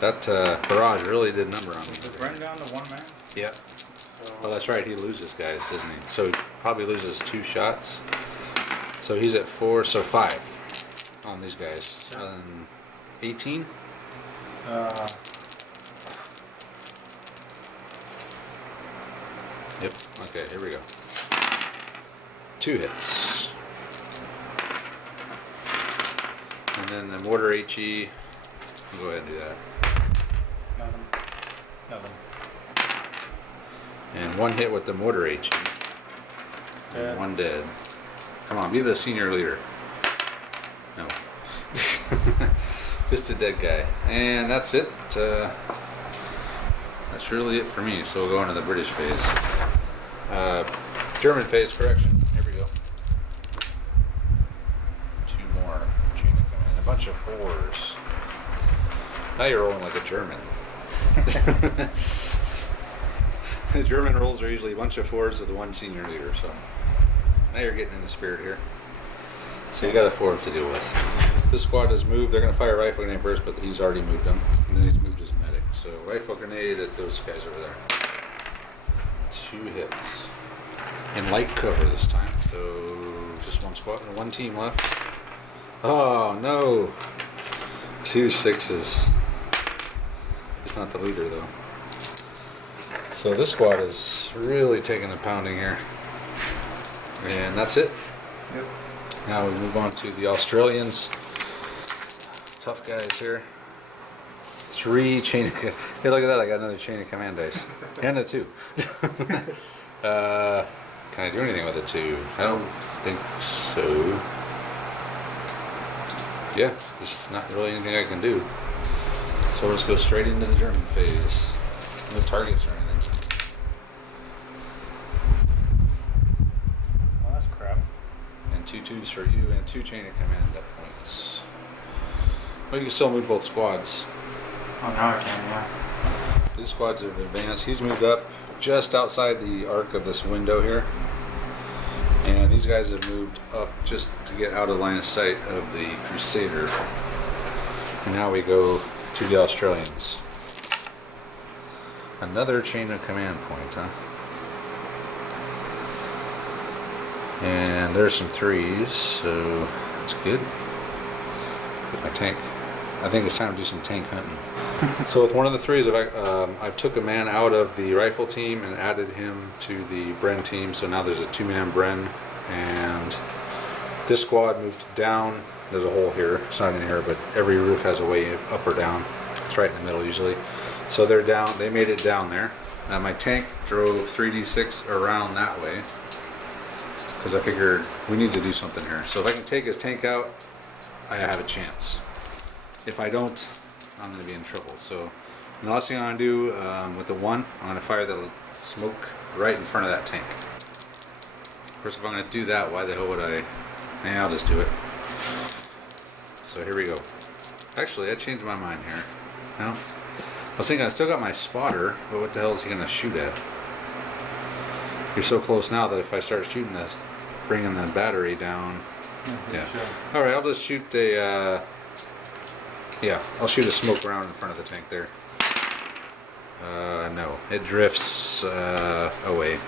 That barrage really did number on me. Is Bren down to 1 man? Yep. So, Oh, that's right. He loses guys, doesn't he? So he probably loses 2 shots. So he's at 4, so 5 on these guys. 18? Yep. Okay, here we go. 2 hits. And then the mortar HE. Go ahead and do that. Nothing. And 1 hit with the mortar HE. Dead. And 1 dead. Come on, be the senior leader. No. Just a dead guy. And that's it. That's really it for me. So we'll go into the British phase. German phase, correction. Here we go. 2 more chain of command. A bunch of 4s. Now you're rolling like a German. The German rolls are usually a bunch of 4s with 1 senior leader, so now you're getting in the spirit here. So you got a 4 to deal with. This squad has moved. They're going to fire a rifle grenade first, but he's already moved them. And then he's moved his medic. So rifle grenade at those guys over there. 2 hits. In light cover this time. So just 1 squad and 1 team left. Oh no! 2 6s. He's not the leader though. So this squad is really taking a pounding here. And that's it. Yep. Now we move on to the Australians. Tough guys here. 3 chain of command. Hey, look at that. I got another chain of command dice. And a 2. Can I do anything with a 2? I don't think so. Yeah, there's not really anything I can do. So we'll just go straight into the German phase. No targets or anything. Well, that's crap. And 2 2s for you and 2 chain of command at points. Well, you can still move both squads. Oh, now I can, yeah. These squads have advanced. He's moved up just outside the arc of this window here. And these guys have moved up just to get out of line of sight of the Crusader. And now we go to the Australians. Another chain of command point, huh? And there's some threes, so that's good. Get my tank. I think it's time to do some tank hunting. So with one of the threes, I've took a man out of the rifle team and added him to the Bren team. So now there's a 2-man Bren, and this squad moved down. There's a hole here. It's not in here, but every roof has a way up or down. It's right in the middle usually. So they're down. They made it down there. My tank drove 3d6 around that way because I figured we need to do something here. So if I can take his tank out, I have a chance. If I don't, I'm going to be in trouble. So the last thing I'm going to do with the 1, I'm going to fire the smoke right in front of that tank. Of course, if I'm going to do that, why the hell would I? I'll just do it. So here we go. Actually, I changed my mind here. No? I was thinking I still got my spotter, but what the hell is he going to shoot at? You're so close now that if I start shooting this, bringing the battery down. Yeah. Sure. All right, I'll just shoot a. I'll shoot a smoke round in front of the tank there. No, it drifts away.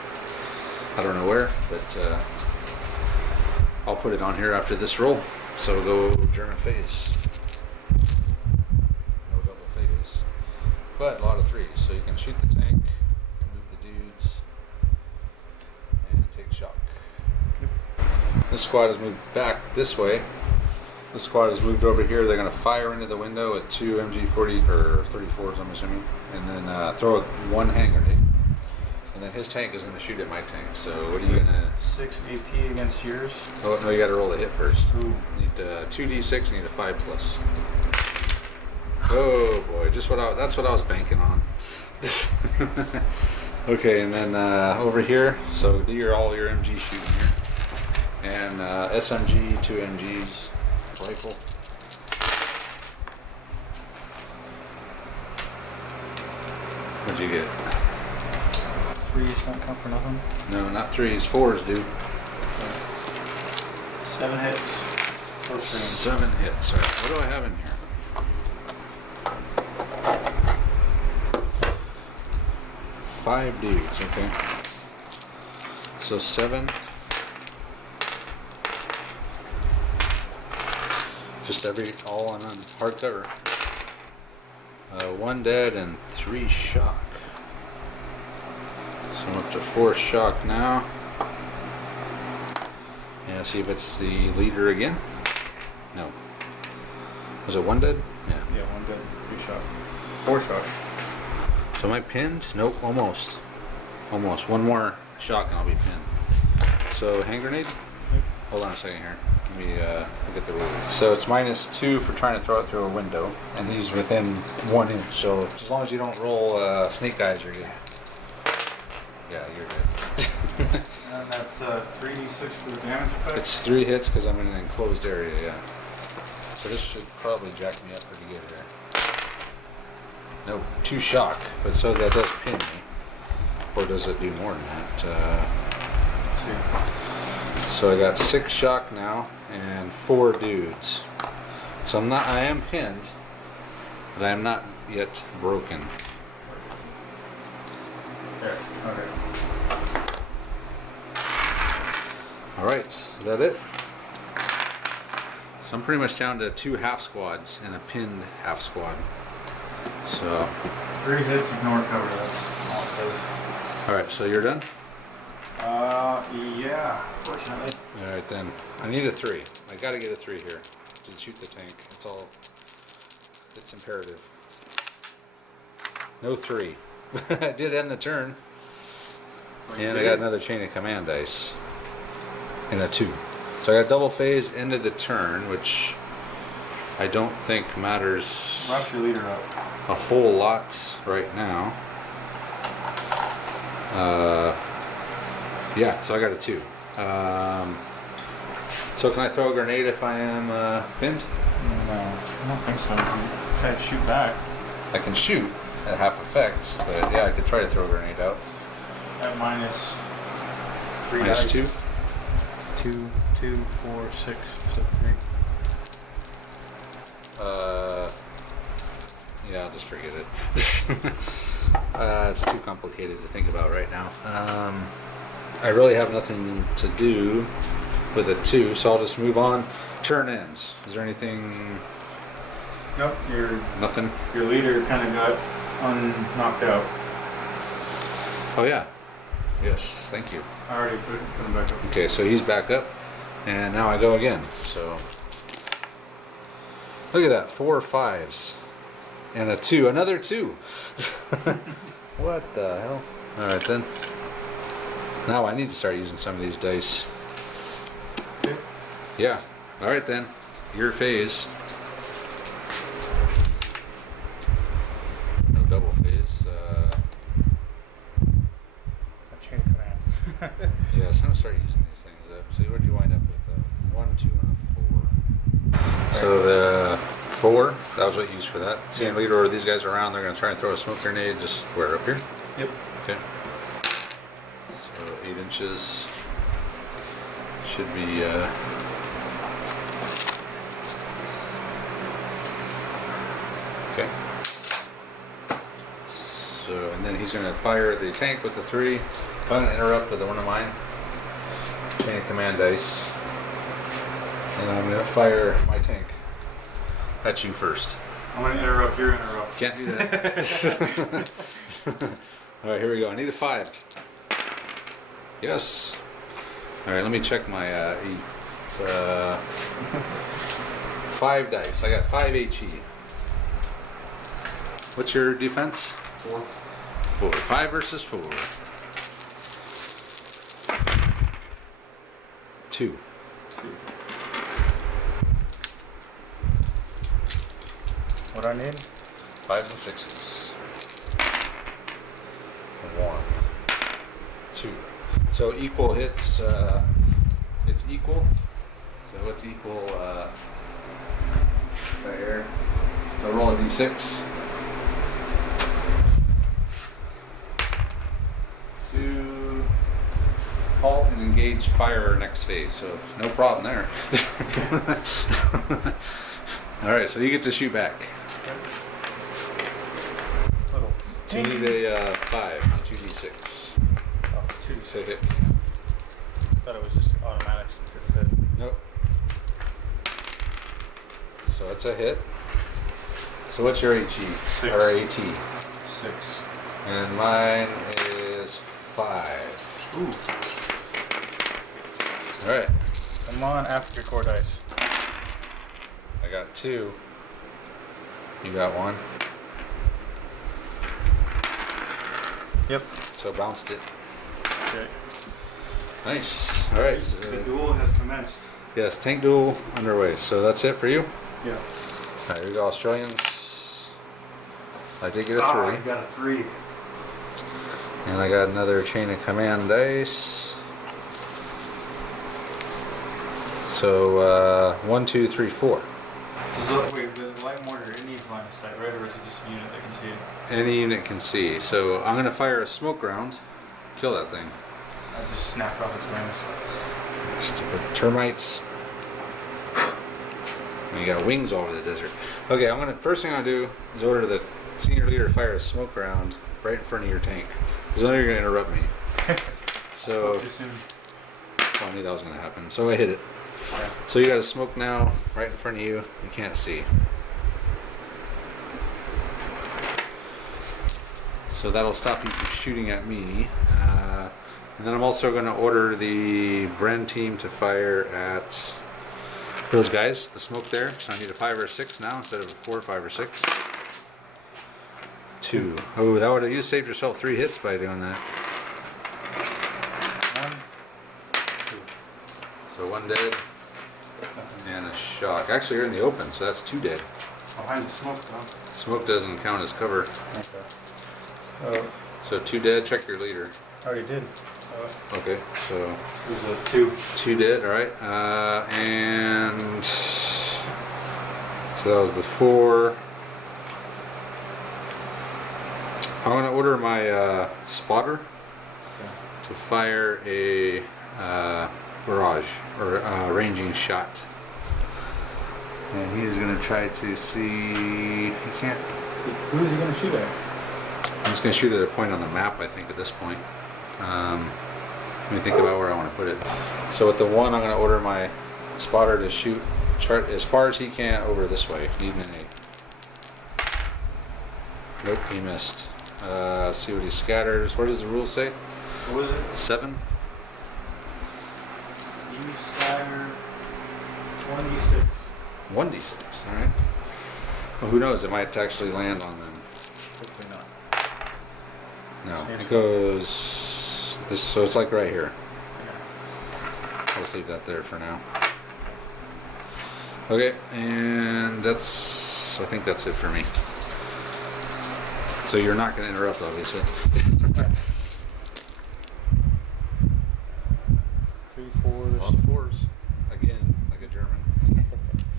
I don't know where, but I'll put it on here after this roll. So go German phase. No double phase. But a lot of threes, so you can shoot the tank, you can move the dudes, and take shock. This squad has moved back this way. This squad has moved over here. They're going to fire into the window at 2 MG40 or 34s, I'm assuming, and then throw one hand grenade. And then his tank is going to shoot at my tank. So what are you going to? 6 AP against yours. Oh no, you got to roll the hit first. Ooh. Need 2d6. Need a 5+. Oh boy, that's what I was banking on. Okay, and then over here. So do all your MG shooting here, and SMG 2 MGs. Rifle. What'd you get? 3s don't count for nothing. No, not 3s, 4s, dude. 7 hits. First round. 7 hits. All right, what do I have in here? Five dudes. Okay. So 7. Just all on hardcover. 1 dead and 3 shock. So I'm up to 4 shock now. And see if it's the leader again. No. Was it 1 dead? Yeah. Yeah, 1 dead, 3 shock. 4 shock. So am I pinned? Nope, almost. Almost. 1 more shock and I'll be pinned. So hand grenade? Hold on a second here. Let me look at the rules. So it's -2 for trying to throw it through a window, and he's within 1 inch. So as long as you don't roll snake eyes, you're good. Yeah, you're good. And that's 3d6 for the damage effect. It's 3 hits because I'm in an enclosed area. Yeah. So this should probably jack me up pretty good here. No, 2 shock, but so that does pin me, or does it do more than that? Let's see. So I got 6 shock now and 4 dudes. So I am pinned, but I am not yet broken. There. Okay. All right, is that it? So I'm pretty much down to 2 half squads and a pinned half squad. So 3 hits, ignore cover. That's all it says. all right, so you're done? Yeah, fortunately. All right then. I need a 3. I gotta get a 3 here to shoot the tank. It's imperative. No 3. I did end the turn. And I got another chain of command dice. And a 2. So I got double phase, ended the turn, which I don't think matters Rush your leader up. a whole lot right now. Yeah, so I got a 2. So can I throw a grenade if I am pinned? No, I don't think so. You can try to shoot back. I can shoot at half effect, but yeah, I could try to throw a grenade out. At -3 Minus dice. 2? 2, 2, 4, 6, so 3. Yeah, I'll just forget it. It's too complicated to think about right now. I really have nothing to do with a 2, so I'll just move on. Turn ends. Is there anything? Nope, Nothing? your leader kind of got knocked out. Oh yeah. Yes, thank you. I already put him back up. Okay, so he's back up, and now I go again. So look at that, 4 5s and a 2, another 2. What the hell? All right then. Now I need to start using some of these dice. Okay. Yeah. All right then. Your phase. No double phase. A chain of command. Yeah, so I'm gonna start using these things up. So what do you wind up with? 1, 2, and a 4. So the 4, that was what you used for that. Senior leader or these guys around, they're gonna try and throw a smoke grenade just where, up here? Yep. Okay. So 8 inches should be okay. So and then he's gonna fire the tank with the 3. I'm gonna interrupt with one of mine. Chain of command dice. And I'm gonna fire my tank at you first. I'm going to interrupt your interrupt. Can't do that. Alright, here we go. I need a 5. Yes. Alright, let me check my it's 5 dice. I got 5 HE. What's your defense? 4. 4. 5 versus 4. 2. What I need? 5s and 6s. 1. 2. So equal hits, it's equal. So what's equal, right here? So roll a d6. 2. Halt and engage fire next phase. So no problem there. Alright, so you get to shoot back. Little. So you need a 5, 2d6. Oh, 2. So hit. Thought it was just automatic since it said. Nope. So it's a hit. So what's your HE? 6. Or AT? 6. And mine is 5. Ooh. Alright. Come on, after your core dice. I got 2. You got 1. Yep. So bounced it. Okay. Nice. Alright. So, The duel has commenced. yes, tank duel underway. So that's it for you? Yeah. Alright, here we go, Australians. I did get a 3. I got a 3. And I got another chain of command dice. So 1, 2, 3, 4. So wait, the light mortar, it needs line of sight, right? Or is it just a unit that can see it? Any unit can see. So I'm gonna fire a smoke round. Kill that thing. I just snapped off its wings. Stupid termites. And you got wings all over the desert. Okay, first thing I'm gonna do is order the senior leader to fire a smoke round right in front of your tank. Because I know you're gonna interrupt me. So Too soon. well, I knew that was gonna happen. So I hit it. Yeah. So you got a smoke now right in front of you. You can't see. So that'll stop you from shooting at me. And then I'm also going to order the Bren team to fire at those guys, the smoke there. So I need a 5 or 6 now instead of a 4, 5, or 6. 2. Oh, that would have, you saved yourself 3 hits by doing that. 1, 2. So 1 dead and a shock. Actually, you're in the open, so that's 2 dead. Behind the smoke, though. Smoke doesn't count as cover. Okay. Oh, So 2 dead. Check your leader. oh, you did. Okay, so It was a 2. 2 dead. All right, and so that was the 4. I'm gonna order my spotter to fire a barrage or ranging shot, and he's gonna try to see. He can't. Who is he going to shoot at? I'm just gonna shoot at a point on the map. I think at this point. Let me think about where I want to put it. So with the 1, I'm going to order my spotter to shoot chart as far as he can over this way, needing an 8. Nope, he missed. See what he scatters. What does the rule say? What was it? 7? You scatter 1d6. 1d6, alright. Well, who knows, it might actually land on them. Hopefully not. No, Same it goes this, so it's like right here. Yeah. I'll just leave that there for now. Okay, and that's, I think that's it for me. So you're not going to interrupt, obviously. 3 4s. A lot of 4s. Again, like a German. And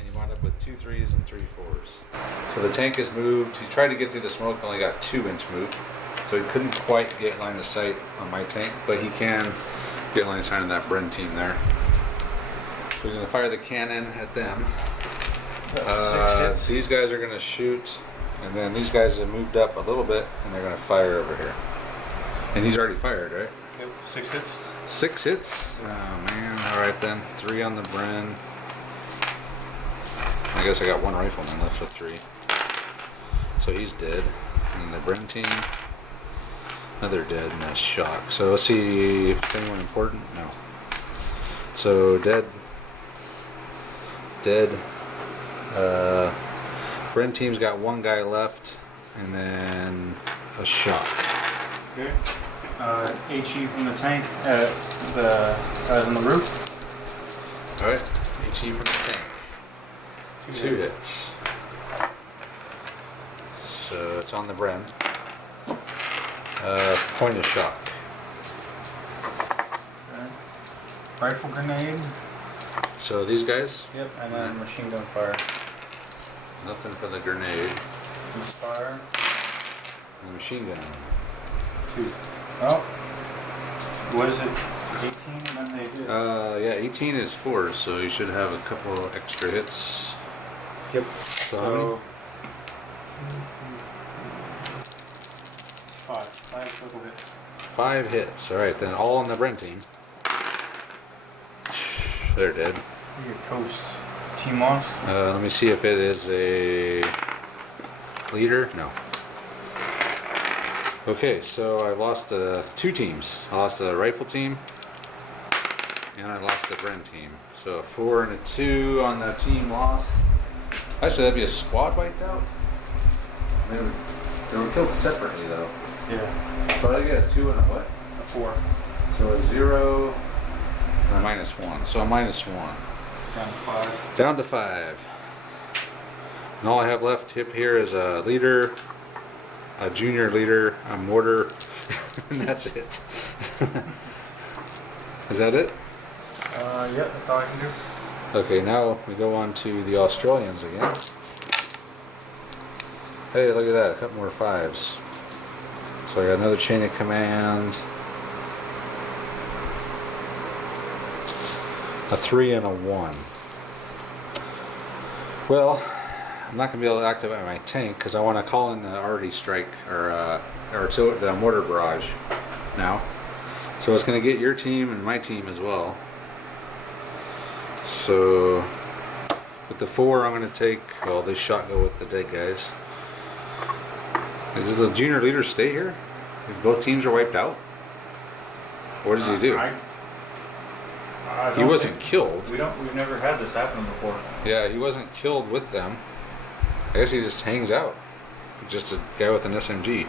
you wind up with 2 3s and 3 4s. So the tank is moved. He tried to get through the smoke, only got 2-inch move. So he couldn't quite get line of sight on my tank, but he can get line of sight on that Bren team there. So he's going to fire the cannon at them. 6 hits. These guys are going to shoot, and then these guys have moved up a little bit, and they're going to fire over here. And he's already fired, right? Yep. 6 hits. 6 hits? Oh man, alright then. 3 on the Bren. I guess I got 1 rifleman left with 3. So he's dead. And the Bren team, another dead and a shock. So let's see if it's anyone important. No. So dead. Dead. Bren team's got 1 guy left, and then a shock. Okay. HE from the tank at the guys on the roof. Alright, HE from the tank. 2 hits. So it's on the Bren. Point of shock. Okay. Rifle grenade. So these guys, Yep. And then machine gun fire. nothing for the grenade. Piece fire. And the machine gun. 2. Oh. What is it? 18 and then they did. Yeah, 18 is 4, so you should have a couple extra hits. Yep. So how many? 5 total hits. 5 hits. Alright, then all on the Bren team. They're dead. You get toast. Team lost. Let me see if it is a leader. No. Okay, so I lost 2 teams. I lost a rifle team, and I lost the Bren team. So a 4 and a 2 on the team lost. Actually, that'd be a squad wiped out. They were killed separately though. Yeah. But I get a 2 and a what? A 4. So a 0 and a -1. So a -1. Down to 5. Down to 5. And all I have left here is a leader, a junior leader, a mortar, and that's it. Is that it? Yep, that's all I can do. Okay, now we go on to the Australians again. Hey, look at that, a couple more 5s. So I got another chain of command. A 3 and a 1. Well, I'm not going to be able to activate my tank because I want to call in the arty strike or the mortar barrage now. So it's going to get your team and my team as well. So with the 4, I'm going to take. Well, this shot go with the dead guys. Does the junior leader stay here? If both teams are wiped out? What does he do? He wasn't killed. We've never had this happen before. Yeah, he wasn't killed with them. I guess he just hangs out. Just a guy with an SMG.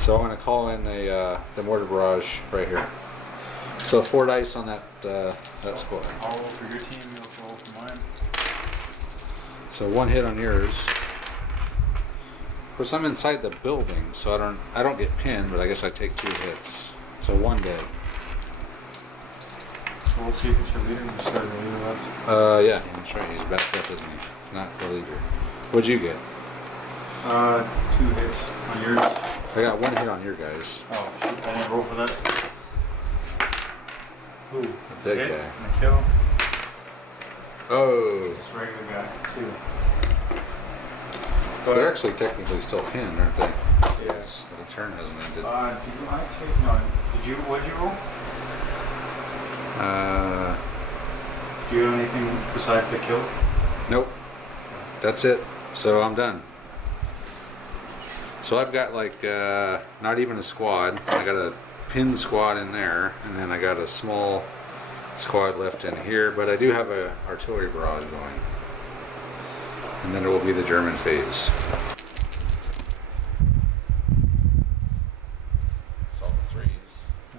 So I'm going to call in the mortar barrage right here. So 4 dice on that squad. I'll roll for your team, you'll roll for mine. So 1 hit on yours. Of course, I'm inside the building, so I don't get pinned, but I guess I take 2 hits. So 1 dead. So we'll see if it's your leader. You started the leader left. Yeah, that's right. He's backed up, isn't he? He's not the leader. What'd you get? 2 hits on yours. I got 1 hit on your guys. Oh shoot! I didn't roll for that. Ooh, A dead hit guy. and a kill. Oh. Just regular guy too. They're actually technically still pinned, aren't they? Yes. The turn hasn't ended. Did you? I take no. Did you? What'd you roll? Do you have anything besides the kill? Nope. That's it. So I'm done. So I've got like not even a squad. I got a pin squad in there, and then I got a small squad left in here, but I do have a artillery barrage going. And then it will be the German phase. Saw the threes.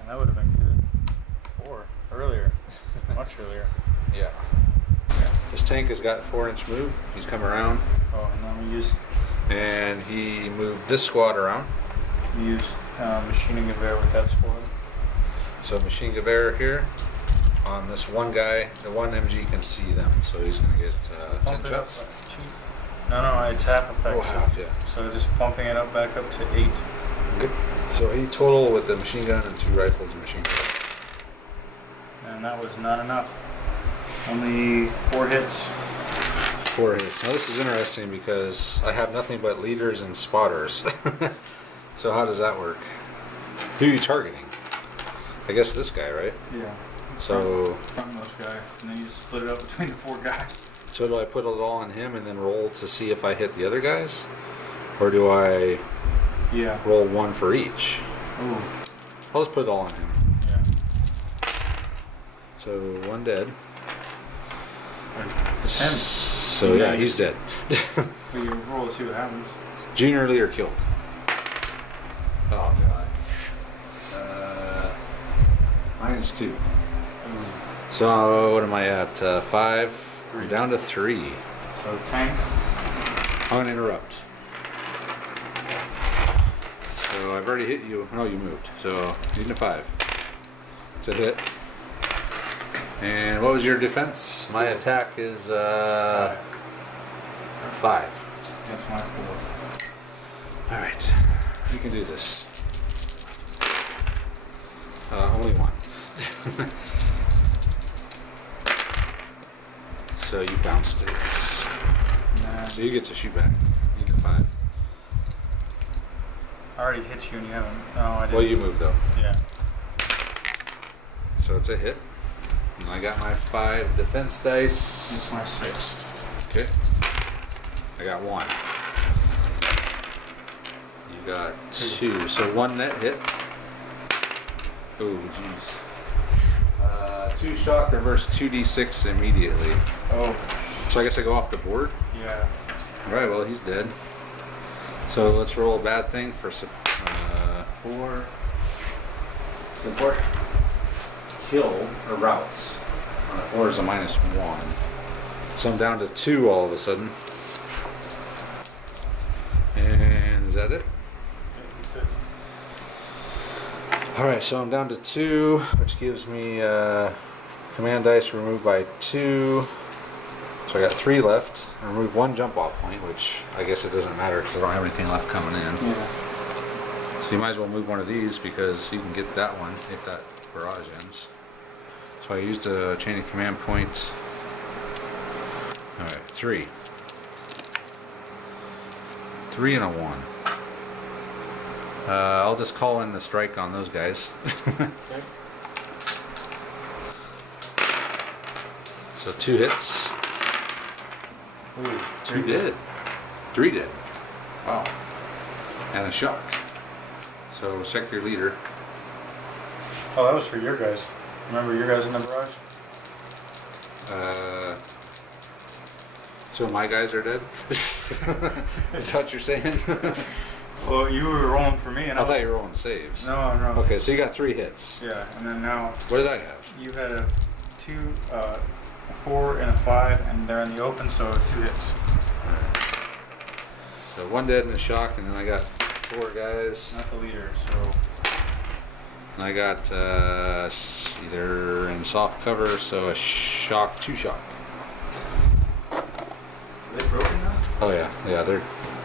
And that would have been good. Or earlier. Much earlier. Yeah. This tank has got 4-inch move. He's come around. Oh, and then we use And he moved this squad around. machine and gewehr with that squad. So machine gewehr here on this one guy. The one MG can see them, so he's going to get 10 Pump it up. shots. No, it's half effect. Oh, half, yeah. So just pumping it up back up to 8. Good. So he total with the machine gun and 2 rifles and machine gun. And that was not enough. Only 4 hits. 4 hits. Now this is interesting because I have nothing but leaders and spotters. So how does that work? Who are you targeting? I guess this guy, right? Yeah. So Frontmost guy. And then you just split it up between the 4 guys. so do I put it all on him and then roll to see if I hit the other guys? Or do I Yeah. roll 1 for each? Ooh. I'll just put it all on him. Yeah. So 1 dead. It's him. So yeah, he's dead. But you roll to see what happens. Junior leader killed. Oh god. Mine's 2. Ooh. So what am I at? 5. 3. I'm down to 3. So tank. I'm gonna interrupt. So I've already hit you. No, you moved. So need a 5. It's a hit. And what was your defense? My attack is 5. That's my 4. All right, you can do this. Only 1. So you bounced it. Nah. So you get to shoot back. You need a 5. I already hit you and you haven't. No, I didn't. Well, you moved though. Yeah. So it's a hit. And I got my 5 defense dice. That's my 6. Okay. I got 1. You got 2. So 1 net hit. Oh, jeez. 2 shock, reverse 2d6 immediately. Oh. So I guess I go off the board. Yeah. Alright, well, he's dead. So let's roll a bad thing for 4. Support. Kill or routes. On a 4 is a -1. So I'm down to 2 all of a sudden. And is that it? Alright, so I'm down to 2, which gives me command dice removed by 2. So I got 3 left. I remove 1 jump off point, which I guess it doesn't matter because I don't have anything left coming in. Yeah. So you might as well move one of these because you can get that one if that barrage ends. So I used a chain of command points. Alright, 3. 3 and a 1. I'll just call in the strike on those guys. Okay. So 2 hits. Ooh, 2 dead. 3 dead. Wow. And a shock. So sector leader. Oh, that was for your guys. Remember your guys in the barrage? So my guys are dead? Is that what you're saying? Well, you were rolling for me, and I thought you were rolling saves. No. Okay, so you got 3 hits. Yeah, and then now What did I have? you had a 2, a 4, and a 5, and they're in the open, so 2 hits. So 1 dead and a shock, and then I got 4 guys. Not the leader, so And I got either in soft cover, so a shock, 2 shock. are they broken now? Oh yeah, they're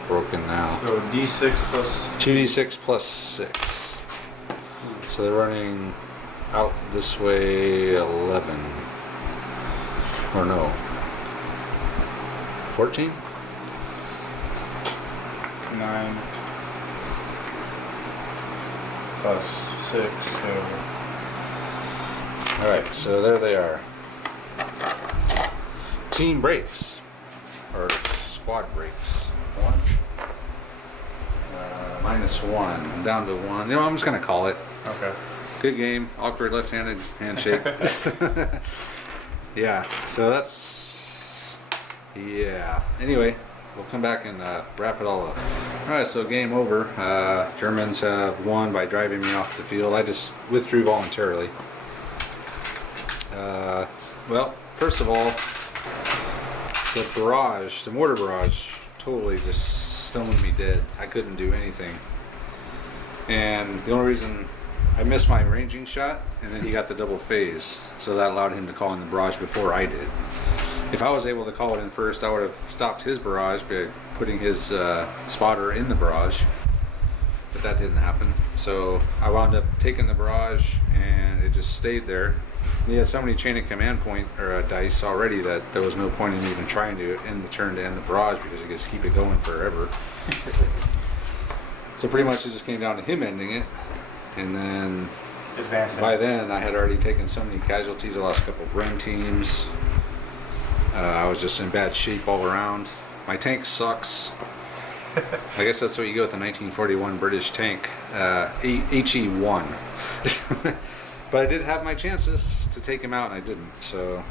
broken now. So D6 plus 2d6 plus 6. So they're running out this way 11. Or no. 14? 9 plus 6, so Alright, so there they are. Team breaks. Or squad breaks. One. -1. I'm down to 1. You know, I'm just gonna call it. Okay. Good game. Awkward left-handed handshake. Yeah, so that's... Yeah. Anyway, we'll come back and wrap it all up. Alright, so game over. Germans have won by driving me off the field. I just withdrew voluntarily. Well, first of all, the barrage, the mortar barrage, totally just stoned me dead. I couldn't do anything. And the only reason I missed my ranging shot, and then he got the double phase, so that allowed him to call in the barrage before I did. If I was able to call it in first, I would have stopped his barrage by putting his spotter in the barrage, but that didn't happen. So I wound up taking the barrage, and it just stayed there. He had so many chain of command point or dice already that there was no point in even trying to end the turn to end the barrage because it gets keep it going forever. So pretty much it just came down to him ending it, and then Advancing. by then I had already taken so many casualties. I lost a couple of Bren teams. I was just in bad shape all around. My tank sucks. I guess that's what you go with the 1941 British tank, HE1. But I did have my chances to take him out, and I didn't. So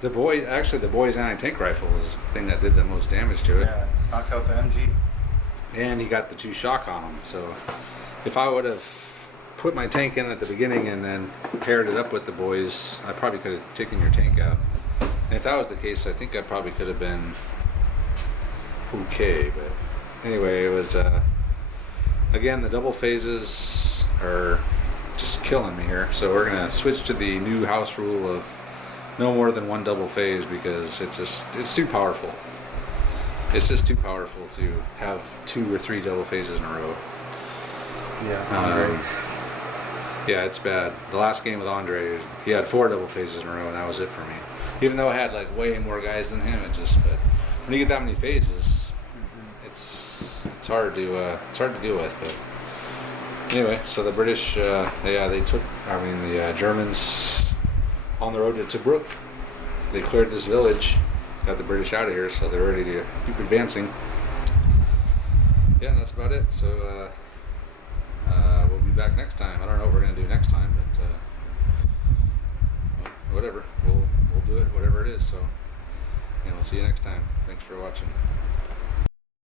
the boy's anti-tank rifle was the thing that did the most damage to it. Yeah, knocked out the MG. And he got the 2 shock on him. So if I would have put my tank in at the beginning and then paired it up with the boys, I probably could have taken your tank out. And if that was the case, I think I probably could have been okay. But anyway, it was again, the double phases are just killing me here. So we're gonna switch to the new house rule of no more than 1 double phase, because it's too powerful. It's just too powerful to have 2 or 3 double phases in a row. Yeah. Yeah, it's bad. The last game with Andre, he had 4 double phases in a row, and that was it for me. Even though I had like way more guys than him, but when you get that many phases, it's hard to deal with. But anyway, so the British, the Germans on the road to Tobruk, they cleared this village, got the British out of here, so they're ready to keep advancing. Yeah, and that's about it. So we'll be back next time. I don't know what we're gonna do next time, but whatever. We'll do it, whatever it is. So, and we'll see you next time. Thanks for watching.